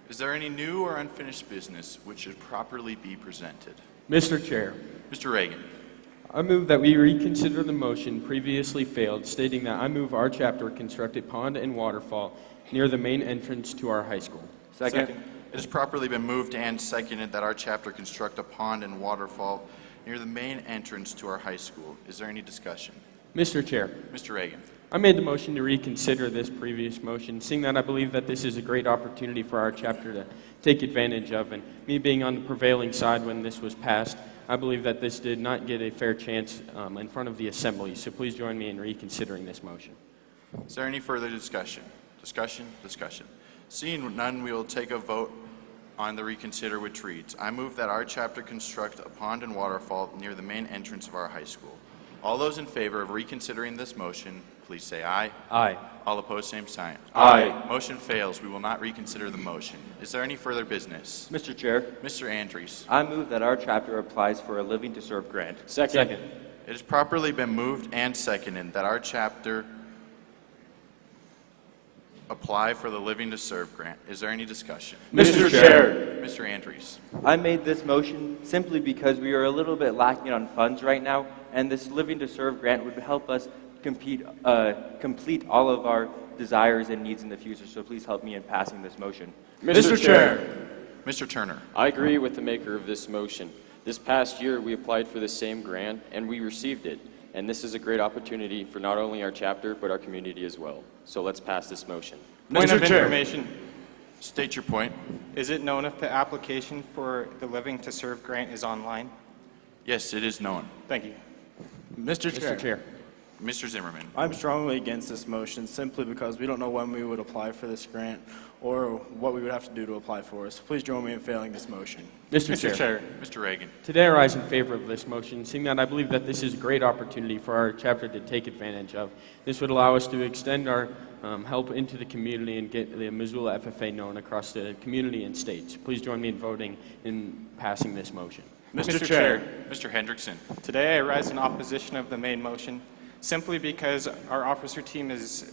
Is there any new or unfinished business which should properly be presented? Mr. Chair, Mr. Reagan. I move that we reconsider the motion previously failed, stating that I move our chapter construct a pond and waterfall near the main entrance to our high school. Second. It has properly been moved and seconded that our chapter construct a pond and waterfall near the main entrance to our high school. Is there any discussion? Mr. Chair, Mr. Reagan. I made the motion to reconsider this previous motion, seeing that I believe that this is a great opportunity for our chapter to take advantage of, and me being on the prevailing side when this was passed, I believe that this did not get a fair chance in front of the assembly, so please join me in reconsidering this motion. Is there any further discussion? Discussion? Seeing none, we will take a vote on the reconsider, which reads, I move that our chapter construct a pond and waterfall near the main entrance of our high school. All those in favor of reconsidering this motion, please say aye. Aye. All opposed, same sign. Aye. Motion fails. We will not reconsider the motion. Is there any further business? Mr. Chair, Mr. Andrews. I move that our chapter applies for a Living to Serve grant. Second. It has properly been moved and seconded that our chapter apply for the Living to Serve grant. Is there any discussion? Mr. Chair. Mr. Andrews. I made this motion simply because we are a little bit lacking on funds right now, and this Living to Serve grant would help us complete all of our desires and needs in the future. So please help me in passing this motion. Mr. Chair. Mr. Turner. I agree with the maker of this motion. This past year, we applied for the same grant, and we received it. And this is a great opportunity for not only our chapter, but our community as well. So let's pass this motion. Point of information. State your point. Is it known if the application for the Living to Serve grant is online? Yes, it is known. Thank you. Mr. Chair. Mr. Zimmerman. I'm strongly against this motion simply because we don't know when we would apply for this grant or what we would have to do to apply for it. So please join me in failing this motion. Mr. Chair. Mr. Reagan. Today I rise in favor of this motion, seeing that I believe that this is a great opportunity for our chapter to take advantage of. This would allow us to extend our help into the community and get the Missoula FFA known across the community and states. Please join me in voting in passing this motion. Mr. Chair. Mr. Hendrickson. Today I rise in opposition of the main motion simply because our officer team is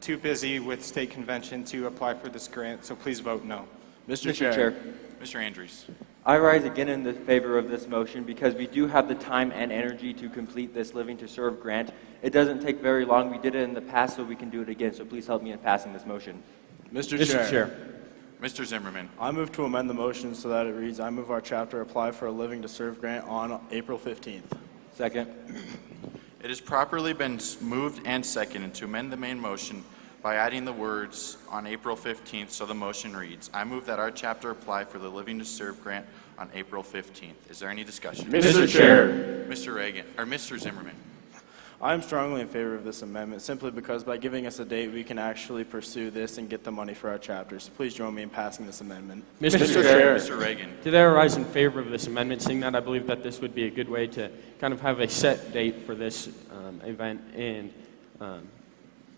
too busy with state convention to apply for this grant, so please vote no. Mr. Chair. Mr. Andrews. I rise again in the favor of this motion because we do have the time and energy to complete this Living to Serve grant. It doesn't take very long. We did it in the past, so we can do it again. So please help me in passing this motion. Mr. Chair. Mr. Zimmerman. I move to amend the motion so that it reads, I move our chapter apply for a Living to Serve grant on April 15th. Second. It has properly been moved and seconded to amend the main motion by adding the words on April 15th, so the motion reads, I move that our chapter apply for the Living to Serve grant on April 15th. Is there any discussion? Mr. Chair. Mr. Reagan, or Mr. Zimmerman. I'm strongly in favor of this amendment simply because by giving us a date, we can actually pursue this and get the money for our chapters. Please join me in passing this amendment. Mr. Chair. Mr. Reagan. Today I rise in favor of this amendment, seeing that I believe that this would be a good way to kind of have a set date for this event and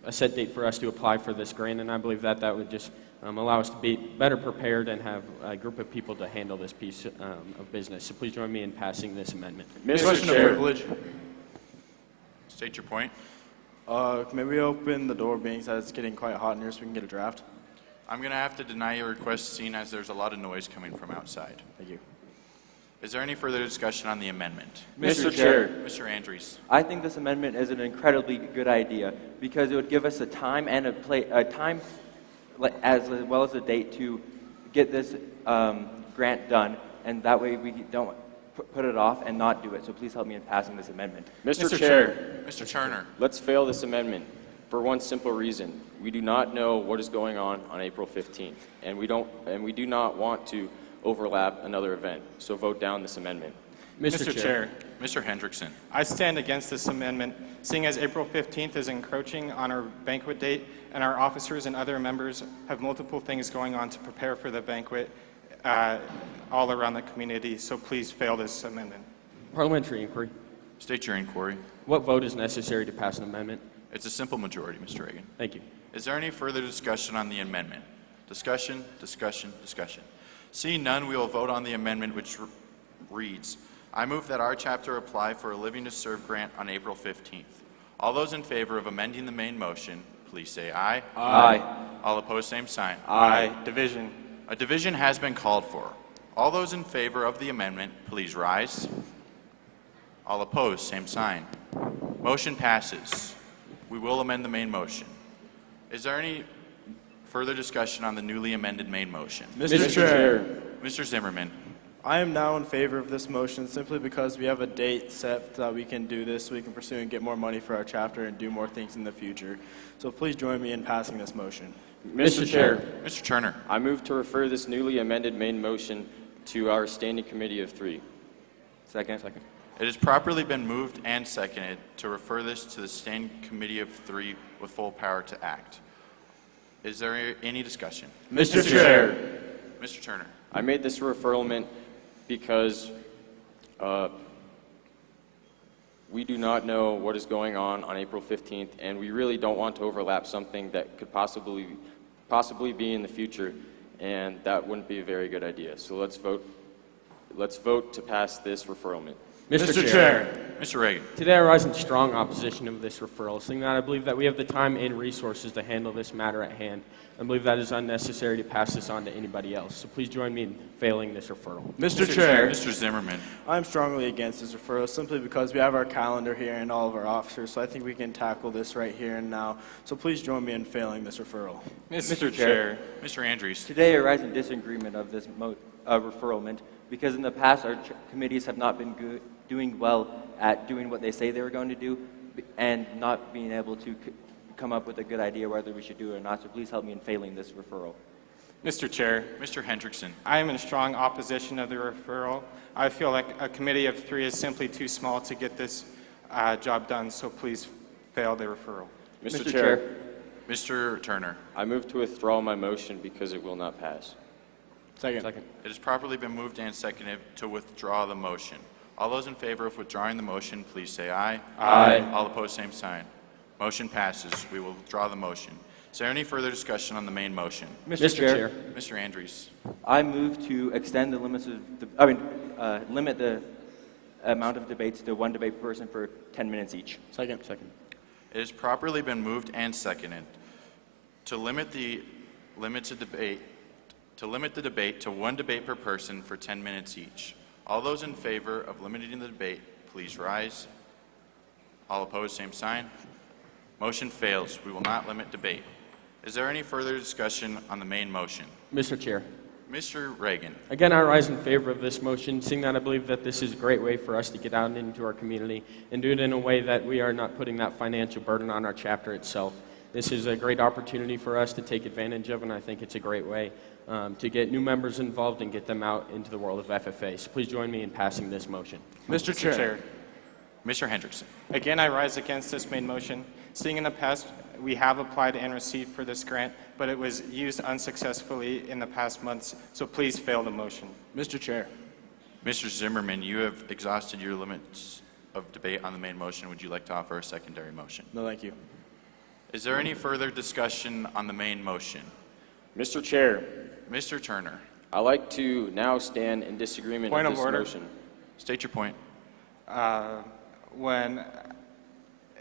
a set date for us to apply for this grant, and I believe that that would just allow us to be better prepared and have a group of people to handle this piece of business. So please join me in passing this amendment. Mr. Chair. State your point. May we open the door being that it's getting quite hot in here so we can get a draft? I'm going to have to deny your request, seeing as there's a lot of noise coming from outside. Thank you. Is there any further discussion on the amendment? Mr. Chair. Mr. Andrews. I think this amendment is an incredibly good idea because it would give us a time and a time as well as a date to get this grant done, and that way we don't put it off and not do it. So please help me in passing this amendment. Mr. Chair. Mr. Turner. Let's fail this amendment for one simple reason. We do not know what is going on April 15th, and we do not want to overlap another event. So vote down this amendment. Mr. Chair. Mr. Hendrickson. I stand against this amendment, seeing as April 15th is encroaching on our banquet date, and our officers and other members have multiple things going on to prepare for the banquet all around the community, so please fail this amendment. Parliamentary inquiry. State your inquiry. What vote is necessary to pass an amendment? It's a simple majority, Mr. Reagan. Thank you. Is there any further discussion on the amendment? Discussion, discussion, discussion. Seeing none, we will vote on the amendment, which reads, I move that our chapter apply for a Living to Serve grant on April 15th. All those in favor of amending the main motion, please say aye. Aye. All opposed, same sign. Aye. Division. A division has been called for. All those in favor of the amendment, please rise. All opposed, same sign. Motion passes. We will amend the main motion. Is there any further discussion on the newly amended main motion? Mr. Chair. Mr. Zimmerman. I am now in favor of this motion simply because we have a date set that we can do this so we can pursue and get more money for our chapter and do more things in the future. So please join me in passing this motion. Mr. Chair. Mr. Turner. I move to refer this newly amended main motion to our standing committee of 3. Second. It has properly been moved and seconded to refer this to the standing committee of 3 with full power to act. Is there any discussion? Mr. Chair. Mr. Turner. I made this referral because We do not know what is going on April 15th, and we really don't want to overlap something that could possibly be in the future, and that wouldn't be a very good idea. So let's vote to pass this referral. Mr. Chair. Mr. Reagan. Today I rise in strong opposition of this referral, seeing that I believe that we have the time and resources to handle this matter at hand. I believe that it is unnecessary to pass this on to anybody else. So please join me in failing this referral. Mr. Chair. Mr. Zimmerman. I'm strongly against this referral simply because we have our calendar here and all of our officers, so I think we can tackle this right here and now. So please join me in failing this referral. Mr. Chair. Mr. Andrews. Today I rise in disagreement of this referral because in the past our committees have not been doing well at doing what they say they were going to do and not being able to come up with a good idea whether we should do it or not. So please help me in failing this referral. Mr. Chair. Mr. Hendrickson. I am in strong opposition of the referral. I feel like a committee of 3 is simply too small to get this job done, so please fail the referral. Mr. Chair. Mr. Turner. I move to withdraw my motion because it will not pass. Second. It has properly been moved and seconded to withdraw the motion. All those in favor of withdrawing the motion, please say aye. Aye. All opposed, same sign. Motion passes. We will withdraw the motion. Is there any further discussion on the main motion? Mr. Chair. Mr. Andrews. I move to extend the limits of limit the amount of debates to 1 debate per person for 10 minutes each. Second. It has properly been moved and seconded to limit the debate to 1 debate per person for 10 minutes each. All those in favor of limiting the debate, please rise. All opposed, same sign. Motion fails. We will not limit debate. Is there any further discussion on the main motion? Mr. Chair. Mr. Reagan. Again, I rise in favor of this motion, seeing that I believe that this is a great way for us to get out into our community and do it in a way that we are not putting that financial burden on our chapter itself. This is a great opportunity for us to take advantage of, and I think it's a great way to get new members involved and get them out into the world of FFA. So please join me in passing this motion. Mr. Chair. Mr. Hendrickson. Again, I rise against this main motion. Seeing in the past, we have applied and received for this grant, but it was used unsuccessfully in the past months, so please fail the motion. Mr. Chair. Mr. Zimmerman, you have exhausted your limits of debate on the main motion. Would you like to offer a secondary motion? No, thank you. Is there any further discussion on the main motion? Mr. Chair. Mr. Turner. I'd like to now stand in disagreement Point of of this order. motion. State your point. When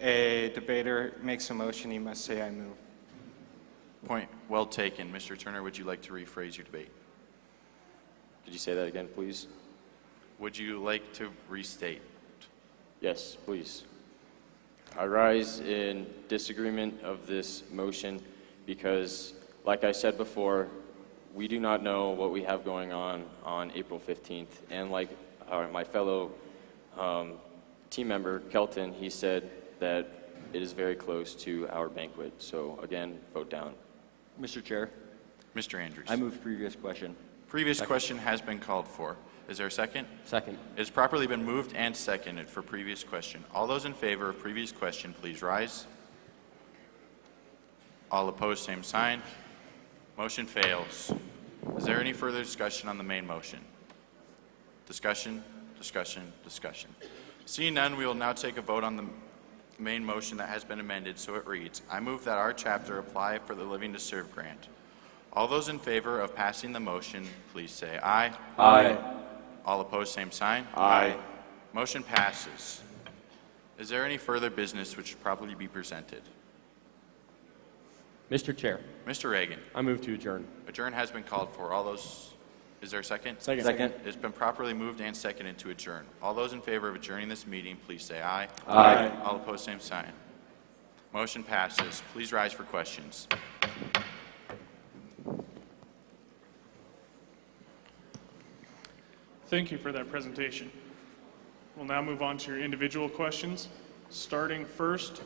a debater makes a motion, he must say, "I move." Point well taken. Mr. Turner, would you like to rephrase your debate? Could you say that again, please? Would you like to restate? Yes, please. I rise in disagreement of this motion because, like I said before, we do not know what we have going on April 15th. And like my fellow team member, Kelton, he said that it is very close to our banquet. So again, vote down. Mr. Chair. Mr. Andrews. I move previous question. Previous question has been called for. Is there a second? Second. It has properly been moved and seconded for previous question. All those in favor of previous question, please rise. All opposed, same sign. Motion fails. Is there any further discussion on the main motion? Discussion, discussion, discussion. Seeing none, we will now take a vote on the main motion that has been amended, so it reads, I move that our chapter apply for the Living to Serve grant. All those in favor of passing the motion, please say aye. Aye. All opposed, same sign. Aye. Motion passes. Is there any further business which should probably be presented? Mr. Chair. Mr. Reagan. I move to adjourn. Adjourn has been called for. All those, is there a second? Second. It's been properly moved and seconded to adjourn. All those in favor of adjourning this meeting, please say aye. Aye. All opposed, same sign. Motion passes. Please rise for questions. Thank you for that presentation. We'll now move on to your individual questions, starting first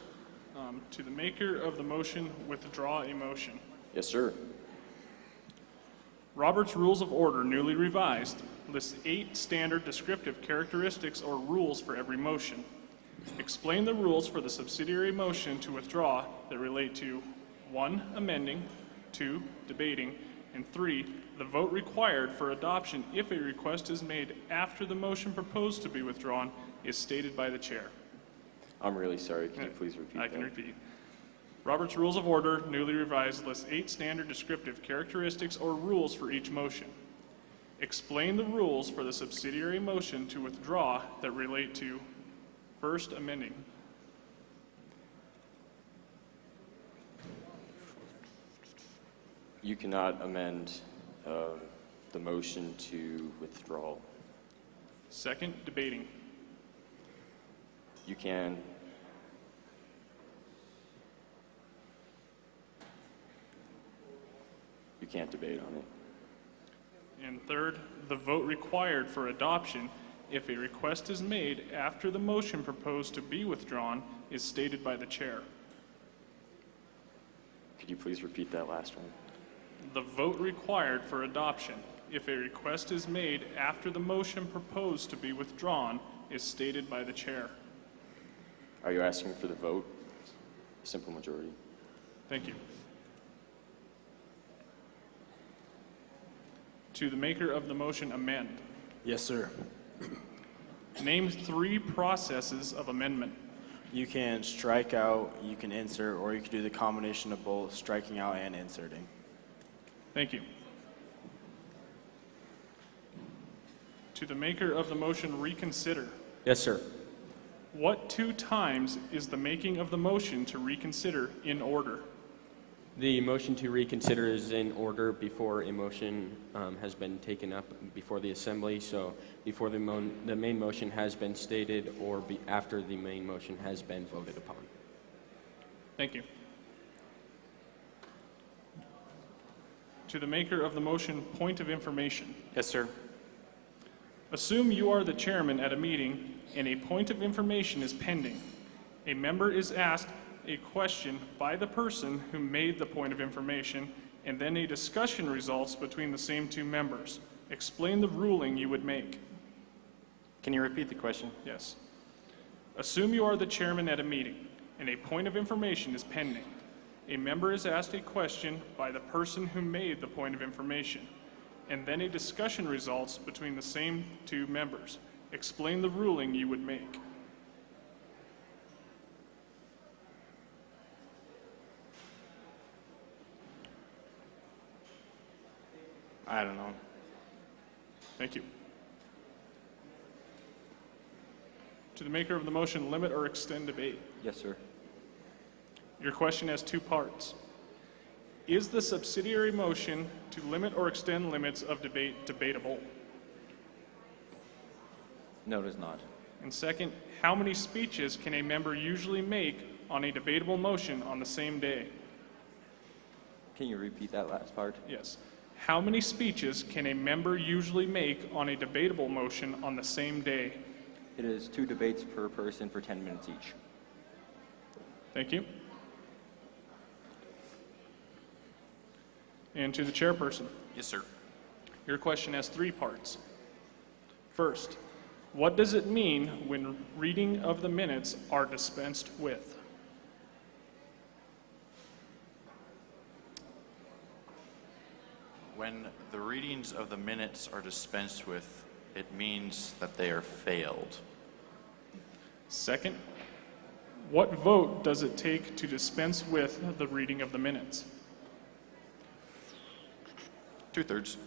to the maker of the motion, withdraw a motion. Yes, sir. Robert's Rules of Order, newly revised, lists 8 standard descriptive characteristics or rules for every motion. Explain the rules for the subsidiary motion to withdraw that relate to 1. Amending, 2. Debating, and 3. The vote required for adoption if a request is made after the motion proposed to be withdrawn is stated by the chair. I'm really sorry. Could you please repeat I that? can repeat. Robert's Rules of Order, newly revised, lists 8 standard descriptive characteristics or rules for each motion. Explain the rules for the subsidiary motion to withdraw that relate to first amending. You cannot amend the motion to withdraw. Second, debating. You can. You can't debate on it. And third, the vote required for adoption if a request is made after the motion proposed to be withdrawn is stated by the chair. Could you please repeat that last one? The vote required for adoption if a request is made after the motion proposed to be withdrawn is stated by the chair. Are you asking for the vote? Simple majority. Thank you. To the maker of the motion, amend. Yes, sir. Name 3 processes of amendment. You can strike out, you can insert, or you can do the combination of both, striking out and inserting. Thank you. To the maker of the motion, reconsider. Yes, sir. What 2 times is the making of the motion to reconsider in order? The motion to reconsider is in order before a motion has been taken up before the assembly. So before the main motion has been stated or after the main motion has been voted upon. Thank you. To the maker of the motion, point of information. Yes, sir. Assume you are the chairman at a meeting and a point of information is pending. A member is asked a question by the person who made the point of information, and then a discussion results between the same 2 members. Explain the ruling you would make. Can you repeat the question? Yes. Assume you are the chairman at a meeting and a point of information is pending. A member is asked a question by the person who made the point of information, and then a discussion results between the same 2 members. Explain the ruling you would make. I don't know. Thank you. To the maker of the motion, limit or extend debate. Yes, sir. Your question has 2 parts. Is the subsidiary motion to limit or extend limits of debate debatable? No, it is not. And second, how many speeches can a member usually make on a debatable motion on the same day? Can you repeat that last part? Yes. How many speeches can a member usually make on a debatable motion on the same day? It is 2 debates per person for 10 minutes each. Thank you. And to the chairperson. Yes, sir. Your question has 3 parts. First, what does it mean when reading of the minutes are dispensed with? When the readings of the minutes are dispensed with, it means that they are failed. Second, what vote does it take to dispense with the reading of the minutes? 2/3.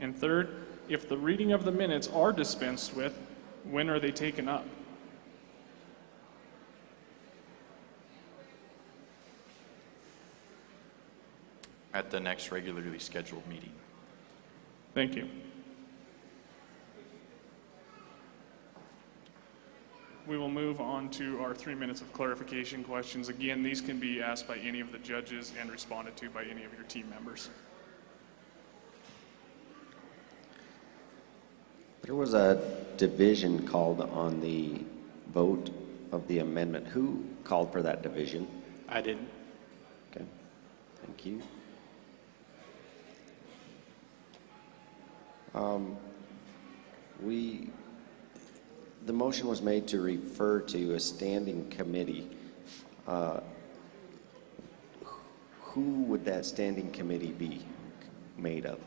And third, if the reading of the minutes are dispensed with, when are they taken up? At the next regularly scheduled meeting. Thank you. We will move on to our 3 minutes of clarification questions. Again, these can be asked by any of the judges and responded to by any of your team members. There was a division called on the vote of the amendment. Who called for that division? I didn't. Okay, thank you. The motion was made to refer to a standing committee. Who would that standing committee be made of?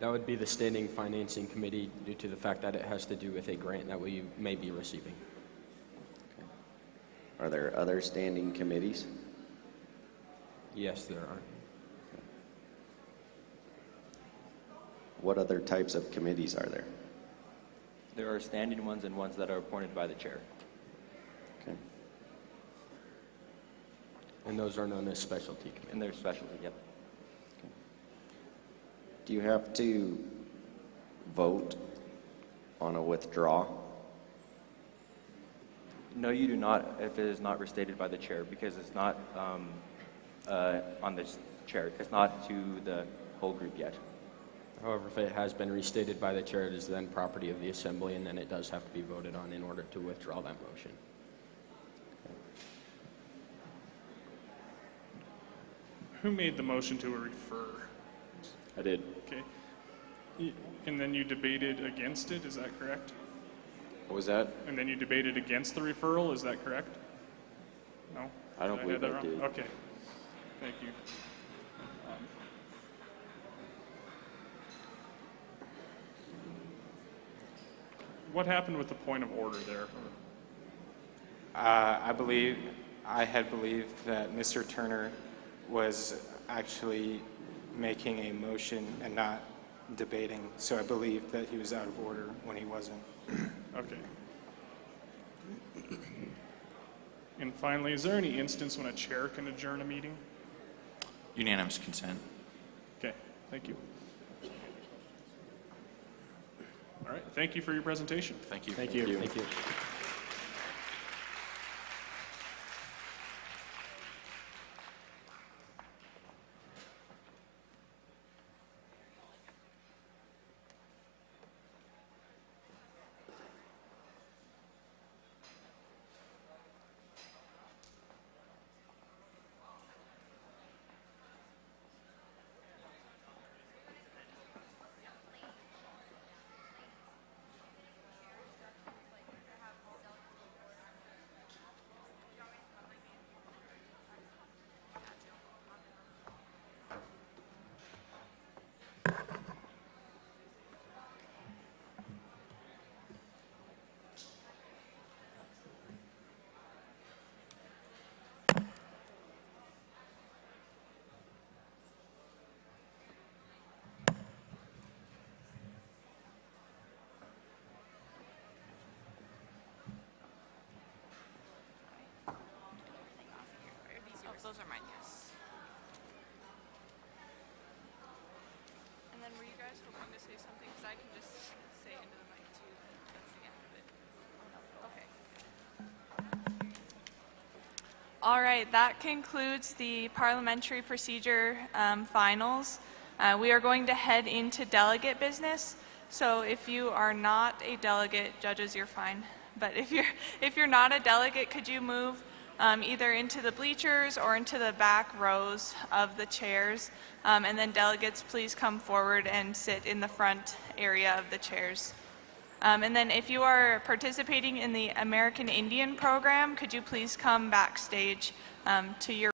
That would be the Standing Financing Committee due to the fact that it has to do with a grant that we may be receiving. Are there other standing committees? Yes, there are. What other types of committees are there? There are standing ones and ones that are appointed by the chair. Okay. And those are known as specialty committees. And they're specialty, yep. Do you have to vote on a withdrawal? No, you do not if it is not restated by the chair, because it's not on the chair. It's not to the whole group yet. However, if it has been restated by the chair, it is then property of the assembly, and then it does have to be voted on in order to withdraw that motion. Who made the motion to refer? I did. Okay. And then you debated against it, is that correct? What was that? And then you debated against the referral, is that correct? No? I don't Did believe have I that did. wrong? Okay. Thank you. What happened with the point of order there? I had believed that Mr. Turner was actually making a motion and not debating, so I believed that he was out of order when he wasn't. Okay. And finally, is there any instance when a chair can adjourn a meeting? Unanimous consent. Okay, thank you. All right, thank you for your presentation. Thank you. Thank you. Thank you. Those are mine, yes. And then were you guys hoping to say something? Because I can just say into the mic too. That's the end of it. Okay. All right, that concludes the parliamentary procedure finals. We are going to head into delegate business. So if you are not a delegate, judges, you're fine. But if you're not a delegate, could you move either into the bleachers or into the back rows of the chairs. And then delegates, please come forward and sit in the front area of the chairs. And then if you are participating in the American Indian program, could you please come backstage to your